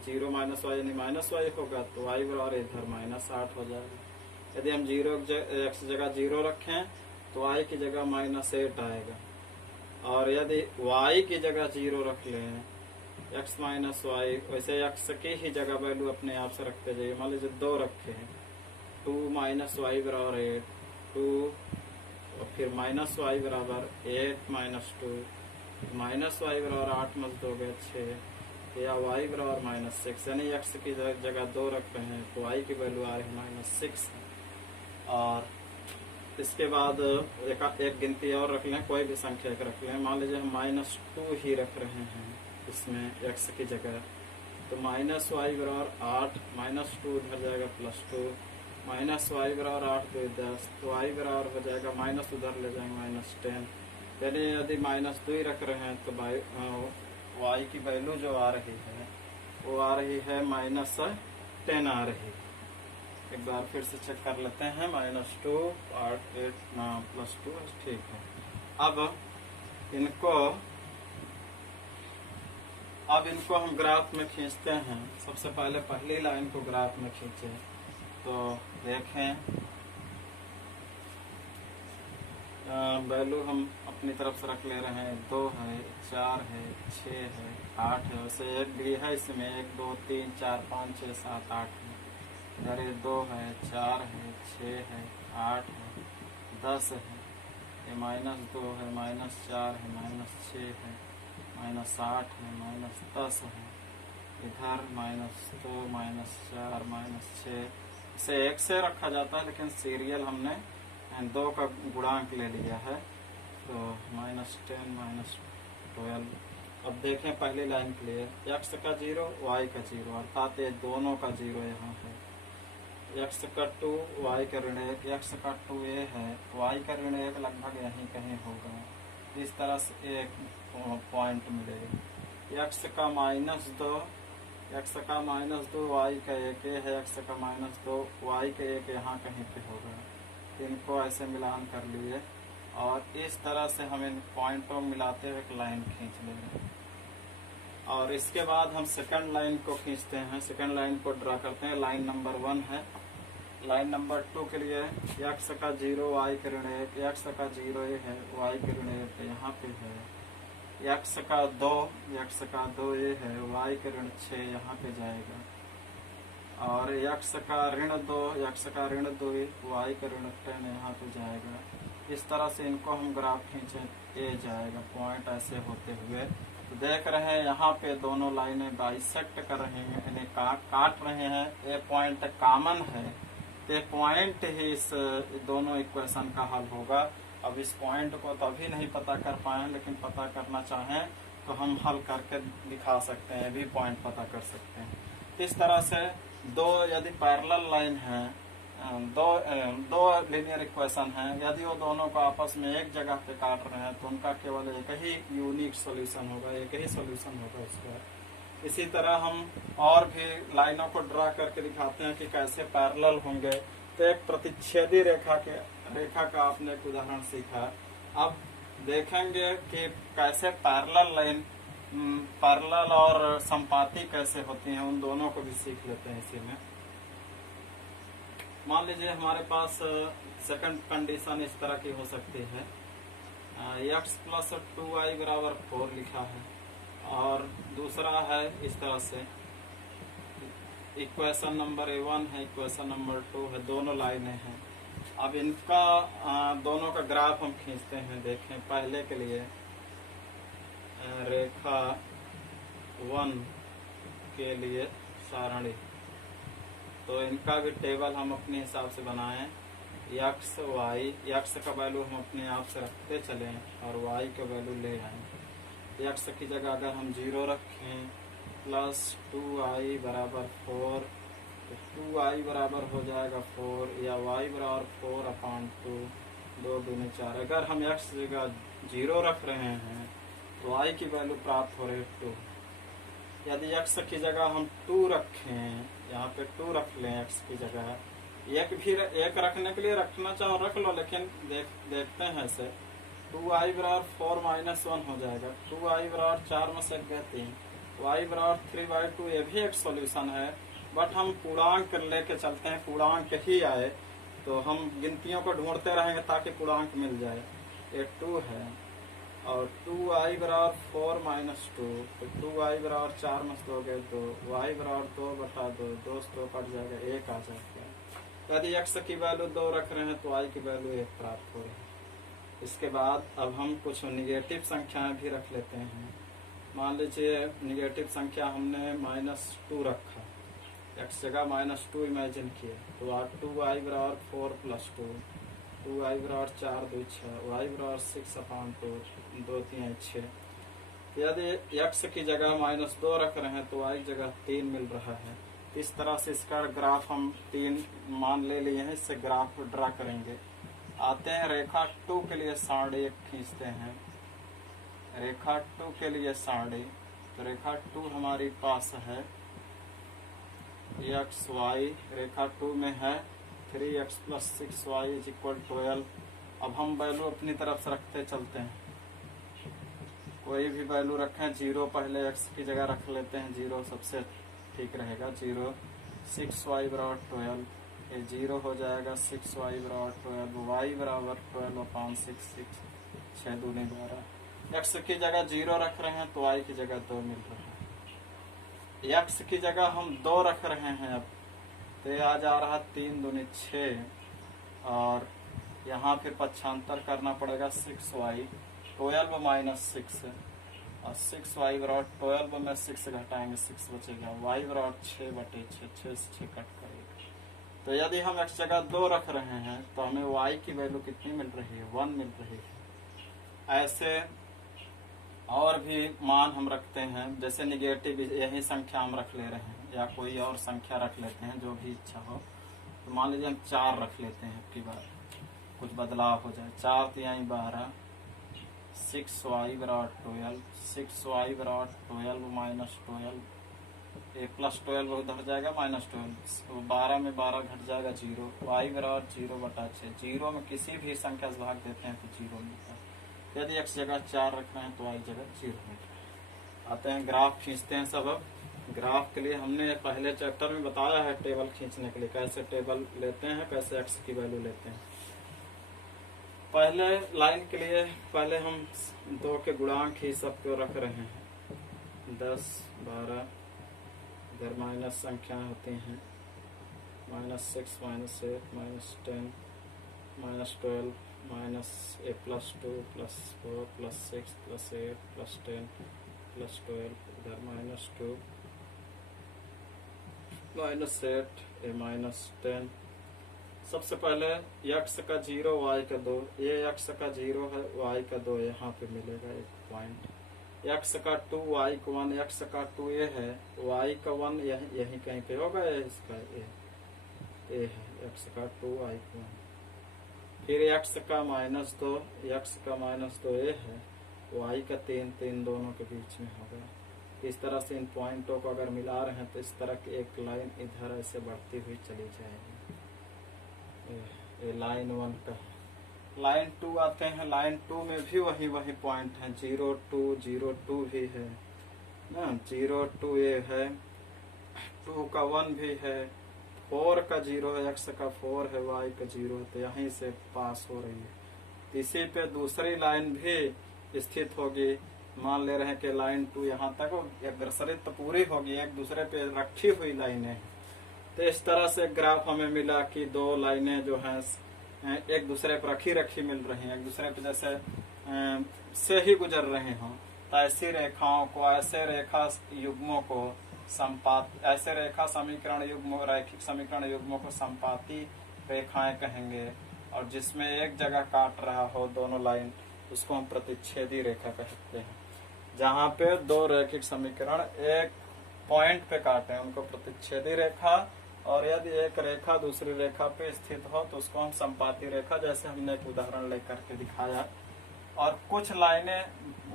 0 -y यानी -y होगा, तो y बराबर इधर -8 हो जाएगा। यदि हम 0 x जगह 0 रखें तो y की जगह -8 आएगा। और यदि y की जगह 0 रख लें, x माइनस वाई, वैसे x की ही जगह वैल्यू अपने आप से रखते जाइए। मान लीजिए 2 रखे हैं, 2 माइनस वाई बराबर 8, 2 और फिर माइनस वाई बराबर 8 माइनस 2, माइनस वाई बराबर 8 में 2 गए 6, या y बराबर माइनस 6, यानी x की जगह 2 रख रहे हैं तो y की वैल्यू आ रही है माइनस 6। और इसके बाद एक गिनती और रख लें, कोई भी संख्या एक रख लें। मान लीजिए हम माइनस 2 ही रख रहे हैं इसमें x की जगह, तो माइनस वाई बराबर 8, माइनस 2 इधर जाएगा प्लस 2, माइनस वाई बराबर 8 2 10, तो y बराबर हो जाएगा माइनस उधर ले जाएंगे माइनस 10। यानी यदि माइनस 2 ही रख रहे हैं तो y की वैल्यू जो आ रही है वो आ रही है माइनस 10 आ रही है। एक बार फिर से चेक कर लेते हैं, माइनस 2 8 8 प्लस 2, ठीक है। अब इनको हम ग्राफ में खींचते हैं। सबसे पहले पहली लाइन को ग्राफ में खींचे तो देखें वैल्यू हम अपनी तरफ से रख ले रहे हैं, 2 है, 4 है, 6 है, 8 है, वैसे एक भी है इसमें, 1 2 3 4 5 6 7 8 है, इधर 2 है, 4 है, 6 है, 8 है, 10 है, ये माइनस 2 है, माइनस 4 है, माइनस 6 है, माइनस 8 है, माइनस 10 है, इधर माइनस 2 माइनस 4 माइनस 6। इसे 1 से रखा जाता है लेकिन सीरियल हमने 2 का गुणांक ले लिया है, तो माइनस 10 माइनस 12। अब देखें पहली लाइन क्लियर, x का 0 y का 0, अर्थात ये दोनों का 0 यहाँ है। x का 2 y का ऋण 1, x का 2 ये है, y का ऋण 1 लगभग यहीं कहीं होगा। इस तरह से एक पॉइंट मिलेगा। x का माइनस 2, x का माइनस 2 y का 1 है, x का माइनस 2 y का 1 यहाँ कहीं पे होगा। इनको ऐसे मिलान कर लिए और इस तरह से हम इन पॉइंटों मिलाते हुए एक लाइन खींच लेंगे। और इसके बाद हम सेकंड लाइन को खींचते हैं, सेकंड लाइन को ड्रा करते हैं। लाइन नंबर 1 है। लाइन नंबर 2 के लिए x का 0 y का ऋण 1, x का 0 ये है, y का ऋण 1 यहाँ पे है, x का 2 ये है, y का ऋण 6 यहाँ पे जाएगा, और x का ऋण 2 y का ऋण 10 यहाँ पे जाएगा। इस तरह से इनको हम ग्राफ खींचे, ये जाएगा पॉइंट ऐसे होते हुए। तो देख रहे हैं यहाँ पे दोनों लाइनें बाइसेक्ट कर रहे हैं, यानी काट रहे हैं। ये पॉइंट कॉमन है, ये पॉइंट ही इस दोनों इक्वेशन का हल होगा। अब इस पॉइंट को तो अभी नहीं पता कर पाए, लेकिन पता करना चाहें तो हम हल करके दिखा सकते हैं, भी पॉइंट पता कर सकते हैं। इस तरह से दो यदि पैरेलल लाइन है, दो लीनियर इक्वेशन है, यदि वो दोनों को आपस में एक जगह पे काट रहे हैं तो उनका केवल एक ही यूनिक सॉल्यूशन होगा, एक ही सॉल्यूशन होगा उसका। इसी तरह हम और भी लाइनों को ड्रा करके दिखाते हैं कि कैसे पैरेलल होंगे। तो एक प्रतिच्छेदी रेखा का आपने एक उदाहरण सीखा। अब देखेंगे कि कैसे पैरेलल लाइन, पैरेलल और संपाती कैसे होती हैं, उन दोनों को भी सीख लेते हैं इसी में। मान लीजिए हमारे पास सेकंड कंडीशन इस तरह की हो सकती है, x प्लस 2y बराबर 4 लिखा है, और दूसरा है इस तरह से इक्वेशन नंबर 1 है, इक्वेशन नंबर 2 है, दोनों लाइनें हैं। अब इनका दोनों का ग्राफ हम खींचते हैं। देखें पहले के लिए रेखा 1 के लिए सारणी, तो इनका भी टेबल हम अपने हिसाब से बनाएं। x का वैल्यू हम अपने आप से रखते चलें और y का वैल्यू ले आए। x की जगह अगर हम 0 रखें प्लस 2i बराबर 4, तो 2i बराबर हो जाएगा 4, या y बराबर 4/2, 2 दूनी 4। अगर हम x की जगह 0 रख रहे हैं तो y की वैल्यू प्राप्त हो रही है 2। यदि x की जगह हम 2 रखें, यहाँ पे 2 रख लें x की जगह, एक रखने के लिए रखना चाहो रख लो, लेकिन देखते हैं ऐसे 2i बराबर 4 - 1 हो जाएगा, 2i बराबर 4 में से 3, y बराबर 3/2। ये भी एक सॉल्यूशन है, बट हम पूर्णांक लेके चलते हैं, पूर्णांक ही आए तो हम गिनतियों को ढूंढते रहेंगे ताकि पूर्णांक मिल जाए। ये 2 है, और 2i बराबर 4 माइनस 2, तो 2i बराबर 4 में से दोगे तो y बराबर 2/2, 2 से 2 कट जाएगा, 1 आ जाएगा। यदि x की वैल्यू 2 रख रहे हैं तो y की वैल्यू 1 प्राप्त हो रही है। इसके बाद अब हम कुछ निगेटिव संख्याएं भी रख लेते हैं। मान लीजिए निगेटिव संख्या हमने -2 रखा, x जगह -2 इमेजिन किए, तो 2i बराबर 4 + 2, 2i बराबर 4 2 6, y बराबर 6/2, 2 3 6। यदि x की जगह -2 रख रहे हैं तो y की जगह 3 मिल रहा है। इस तरह से इसका ग्राफ हम 3 मान ले लिए हैं, इससे ग्राफ ड्रा करेंगे। आते हैं रेखा 2 के लिए साढ़े खींचते हैं। रेखा 2 के लिए साढ़े, तो रेखा 2 हमारी पास है xy, रेखा 2 में है 3x + 6y = 12। अब हम वैल्यू अपनी तरफ से रखते चलते हैं, कोई भी वैल्यू रखें, 0 पहले x की जगह रख लेते हैं, 0 सबसे ठीक रहेगा। 0 6y बराबर 12, ये 0 हो जाएगा, 6y बराबर 12, y बराबर 12/6, 6 दूनी 12। x की जगह 0 रख रहे हैं तो y की जगह 2 मिल रहा है। x की जगह हम 2 रख रहे हैं, अब तो ये आ जा रहा 3 दूनी 6, और यहाँ फिर पक्षांतर करना पड़ेगा, 6y 12 - 6, और 6y बराबर 12 में 6 घटाएंगे, 6 बचेगा, y बराबर 6/6, 6 से 6 कट करेगा। तो यदि हम x जगह 2 रख रहे हैं तो हमें y की वैल्यू कितनी मिल रही है, 1 मिल रही है। ऐसे और भी मान हम रखते हैं, जैसे निगेटिव यही संख्या हम रख ले रहे हैं, या कोई और संख्या रख लेते हैं, जो भी इच्छा हो। तो मान लीजिए हम 4 रख लेते हैं, अब की बार कुछ बदलाव हो जाए। 4 3 12, 6y बराबर 12, 6y बराबर 12 - 12, ये +12 उधर जाएगा, -12, तो 12 में 12 घट जाएगा, 0, y बराबर 0/6। 0 में किसी भी संख्या से भाग देते हैं तो 0 मिलता है। यदि x जगह 4 रख रहे हैं तो y जगह 0 मिल रहा है। आते हैं ग्राफ खींचते हैं सब। अब ग्राफ के लिए हमने पहले चैप्टर में बताया है टेबल खींचने के लिए, कैसे टेबल लेते हैं, कैसे x की वैल्यू लेते हैं। पहले लाइन के लिए पहले हम 2 के गुणांक ही सबको रख रहे हैं, 10 12, इधर माइनस संख्या होती हैं, -6 -8 -10 -12 -a +2 +4 +6 +8 +10 +12, इधर -2 -8 a -10। सबसे पहले x का 0 y का 2, ये x का 0 है, y का 2 यहाँ पे मिलेगा एक पॉइंट। x का 2 y का 1, x का 2 ये है, y का 1 यहीं कहीं पे होगा, इसका ये है, x का 2 y का 1। फिर x का -2, x का -2 ये है, y का 3 दोनों के बीच में होगा। इस तरह से इन पॉइंटों को अगर मिला रहे हैं तो इस तरह की एक लाइन इधर ऐसे बढ़ती हुई चली जाएगी। ये लाइन 1 का। लाइन 2 आते हैं, लाइन 2 में भी वही पॉइंट है, 0 2 0 2 भी है ना, 0 2 ये है, 2 का 1 भी है, 4 का 0 है, x का 4 है, y का 0 है, तो यहीं से पास हो रही है। इसी पे दूसरी लाइन भी स्थित होगी। मान ले रहे हैं कि लाइन 2 यहाँ तक अग्रसरित तो पूरी होगी, एक दूसरे पे रखी हुई लाइनें। तो इस तरह से ग्राफ हमें मिला कि 2 लाइनें जो हैं एक दूसरे पर रखी मिल रही हैं, एक दूसरे पे जैसे से ही गुजर रहे हों। तो ऐसी रेखाओं को, ऐसे रेखा युग्मों को ऐसे रेखा समीकरण युग्म, रैखिक समीकरण युग्मों को संपाती रेखाएं कहेंगे। और जिसमें एक जगह काट रहा हो दोनों लाइन, उसको हम प्रतिच्छेदी रेखा कहते हैं। जहाँ पे 2 रैखिक समीकरण एक पॉइंट पे काटे उनको प्रतिच्छेदी रेखा, और यदि एक रेखा दूसरी रेखा पे स्थित हो तो उसको हम संपाती रेखा, जैसे हमने एक उदाहरण लेकर के दिखाया। और कुछ लाइनें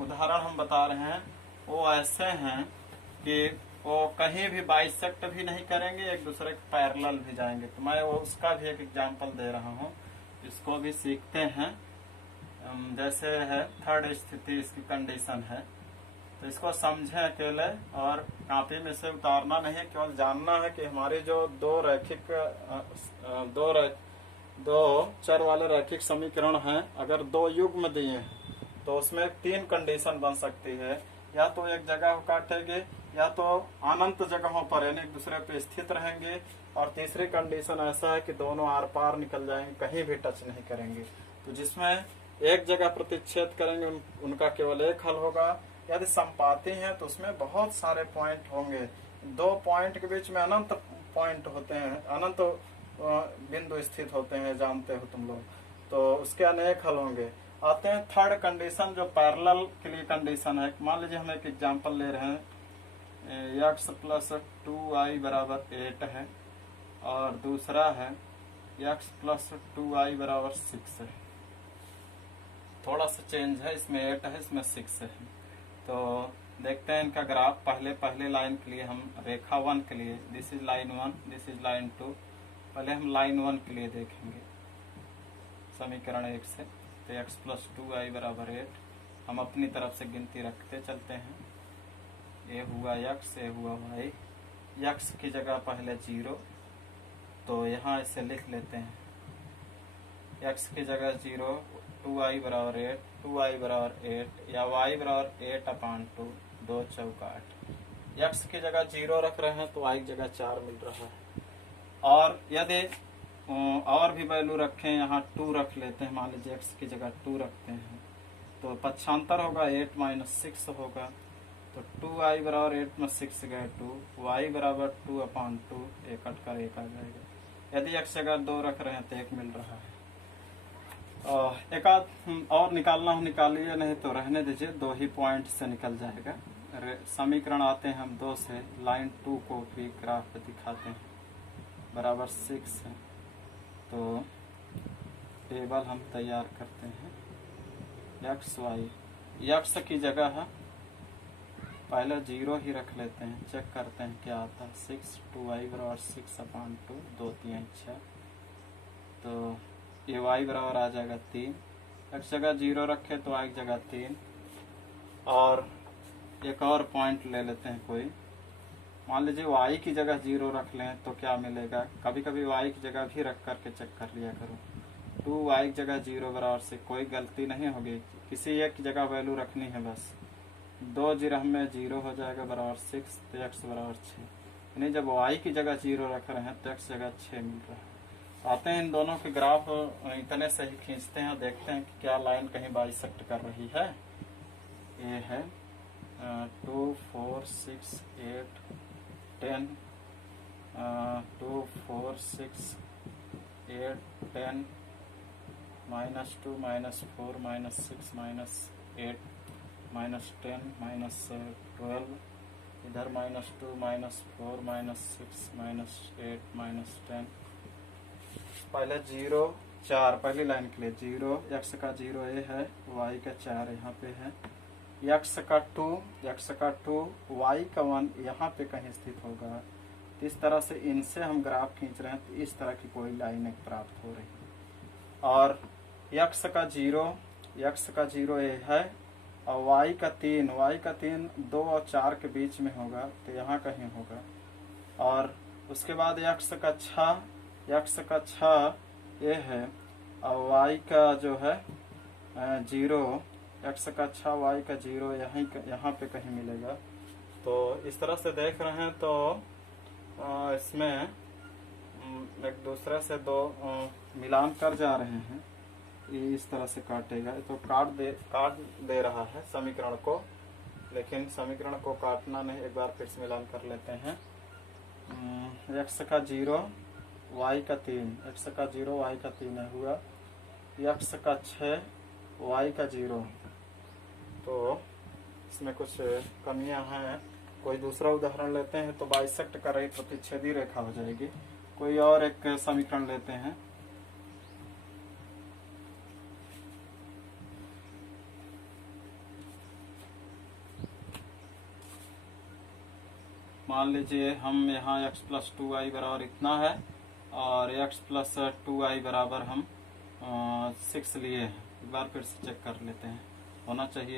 उदाहरण हम बता रहे हैं वो ऐसे हैं कि वो कहीं भी बाइसेक्ट भी नहीं करेंगे, एक दूसरे के पैरेलल भी जाएंगे। तो मैं वो उसका भी एक एग्जांपल दे रहा हूँ, इसको भी सीखते हैं। जैसे है 3rd स्थिति, इसकी कंडीशन है, तो इसको समझें अकेले और कॉपी में से उतारना नहीं है, केवल जानना है कि हमारे जो 2 रैखिक 2 चर वाले रैखिक समीकरण हैं, अगर 2 युग्म दिए हैं तो उसमें 3 कंडीशन बन सकती है, या तो एक जगह को काटेंगे, या तो अनंत जगहों पर यानी एक दूसरे पे स्थित रहेंगे, और तीसरी कंडीशन ऐसा है कि दोनों आर पार निकल जाएंगे, कहीं भी टच नहीं करेंगे। तो जिसमें एक जगह प्रतिच्छेद करेंगे उनका केवल एक हल होगा। यदि संपाती है तो उसमें बहुत सारे पॉइंट होंगे, 2 पॉइंट के बीच में अनंत पॉइंट होते हैं, अनंत बिंदु स्थित होते हैं, जानते हो तुम लोग, तो उसके अनेक हल होंगे। आते हैं थर्ड कंडीशन जो पैरेलल के लिए कंडीशन है। मान लीजिए हम एक एग्जांपल ले रहे हैं, x प्लस 2y बराबर 8 है, और दूसरा है x प्लस 2y बराबर 6 है। थोड़ा सा चेंज है, इसमें 8 है, इसमें 6 है। तो देखते हैं इनका ग्राफ। पहले लाइन के लिए हम रेखा 1 के लिए, this is line 1, this is line 2, पहले हम लाइन 1 के लिए देखेंगे समीकरण 1 से। तो x प्लस 2y बराबर 8, हम अपनी तरफ से गिनती रखते चलते हैं। ये हुआ x, ये हुआ y, x की जगह पहले 0, तो यहाँ इसे लिख लेते हैं, x की जगह 0, 2y बराबर 8, 2y बराबर 8, या y बराबर 8/2, 2 चौका 8। x की जगह 0 रख रहे हैं तो y की जगह 4 मिल रहा है। और यदि और भी वैल्यू रखें, यहाँ 2 रख लेते हैं, मान लीजिए x की जगह 2 रखते हैं, तो पक्षांतर होगा 8 - 6 होगा। तो 2y बराबर 8 में 6 गए 2, y बराबर 2/2, 1 कटकर 1 आ जाएगा। यदि x जगह 2 रख रहे हैं तो 1 मिल रहा है। एक आध और निकालना हो निकालिए, नहीं तो रहने दीजिए, 2 ही पॉइंट से निकल जाएगा। समीकरण आते हैं हम 2 से, लाइन 2 को भी ग्राफ पे दिखाते हैं, बराबर 6 है। तो टेबल हम तैयार करते हैं, x की जगह है पहले 0 ही रख लेते हैं, चेक करते हैं क्या आता है। 6, 2y बराबर 6/2, 2 3 6, तो ये y बराबर आ जाएगा 3। x जगह 0 रखे तो y की जगह 3। और एक और पॉइंट ले लेते हैं कोई, मान लीजिए y की जगह 0 रख लें तो क्या मिलेगा। कभी कभी y की जगह भी रख करके चेक कर लिया करो। 2y की जगह 0 बराबर से कोई गलती नहीं होगी, किसी एक की जगह वैल्यू रखनी है बस। 2 0 में 0 हो जाएगा बराबर 6, तो x बराबर 6। यानी जब y की जगह 0 रख रहे हैं तो x जगह 6 मिल रहा है। आते हैं इन दोनों के ग्राफ इतने से ही खींचते हैं, देखते हैं कि क्या लाइन कहीं बाइसेक्ट कर रही है। ये है 2 4 6 8 10, 2 4 6 8 10, -2 -4 -6 -8 -10 -12, इधर -2 -4 -6 -8 -10। पहले 0 4, पहली लाइन के लिए 0, x का 0 ये है, y का 4 यहाँ पे है, x का 2 y का 1 यहाँ पे कहीं स्थित होगा। इस तरह से इनसे हम ग्राफ खींच रहे हैं तो इस तरह की कोई लाइन प्राप्त हो रही है। और x का 0 ये है, और y का 3 2 और 4 के बीच में होगा, तो यहाँ कहीं होगा। और उसके बाद x का 6 ये है, और y का जो है 0, x का 6 y का 0 यहाँ पे कहीं मिलेगा। तो इस तरह से देख रहे हैं तो इसमें एक दूसरे से 2 मिलान कर जा रहे हैं। ये इस तरह से काटेगा तो काट दे रहा है समीकरण को, लेकिन समीकरण को काटना नहीं, एक बार फिर से मिलान कर लेते हैं। x का 0 y का 3, x का 0 y का 3 है हुआ, x का 6 y का 0। तो इसमें कुछ कमियां हैं। कोई दूसरा उदाहरण लेते हैं तो बाइसेक्ट कर रही प्रतिच्छेदी रेखा हो जाएगी। कोई और एक समीकरण लेते हैं। मान लीजिए हम यहाँ x प्लस 2y बराबर इतना है, और x प्लस 2y बराबर हम 6 लिए हैं। एक बार फिर से चेक कर लेते हैं, होना चाहिए।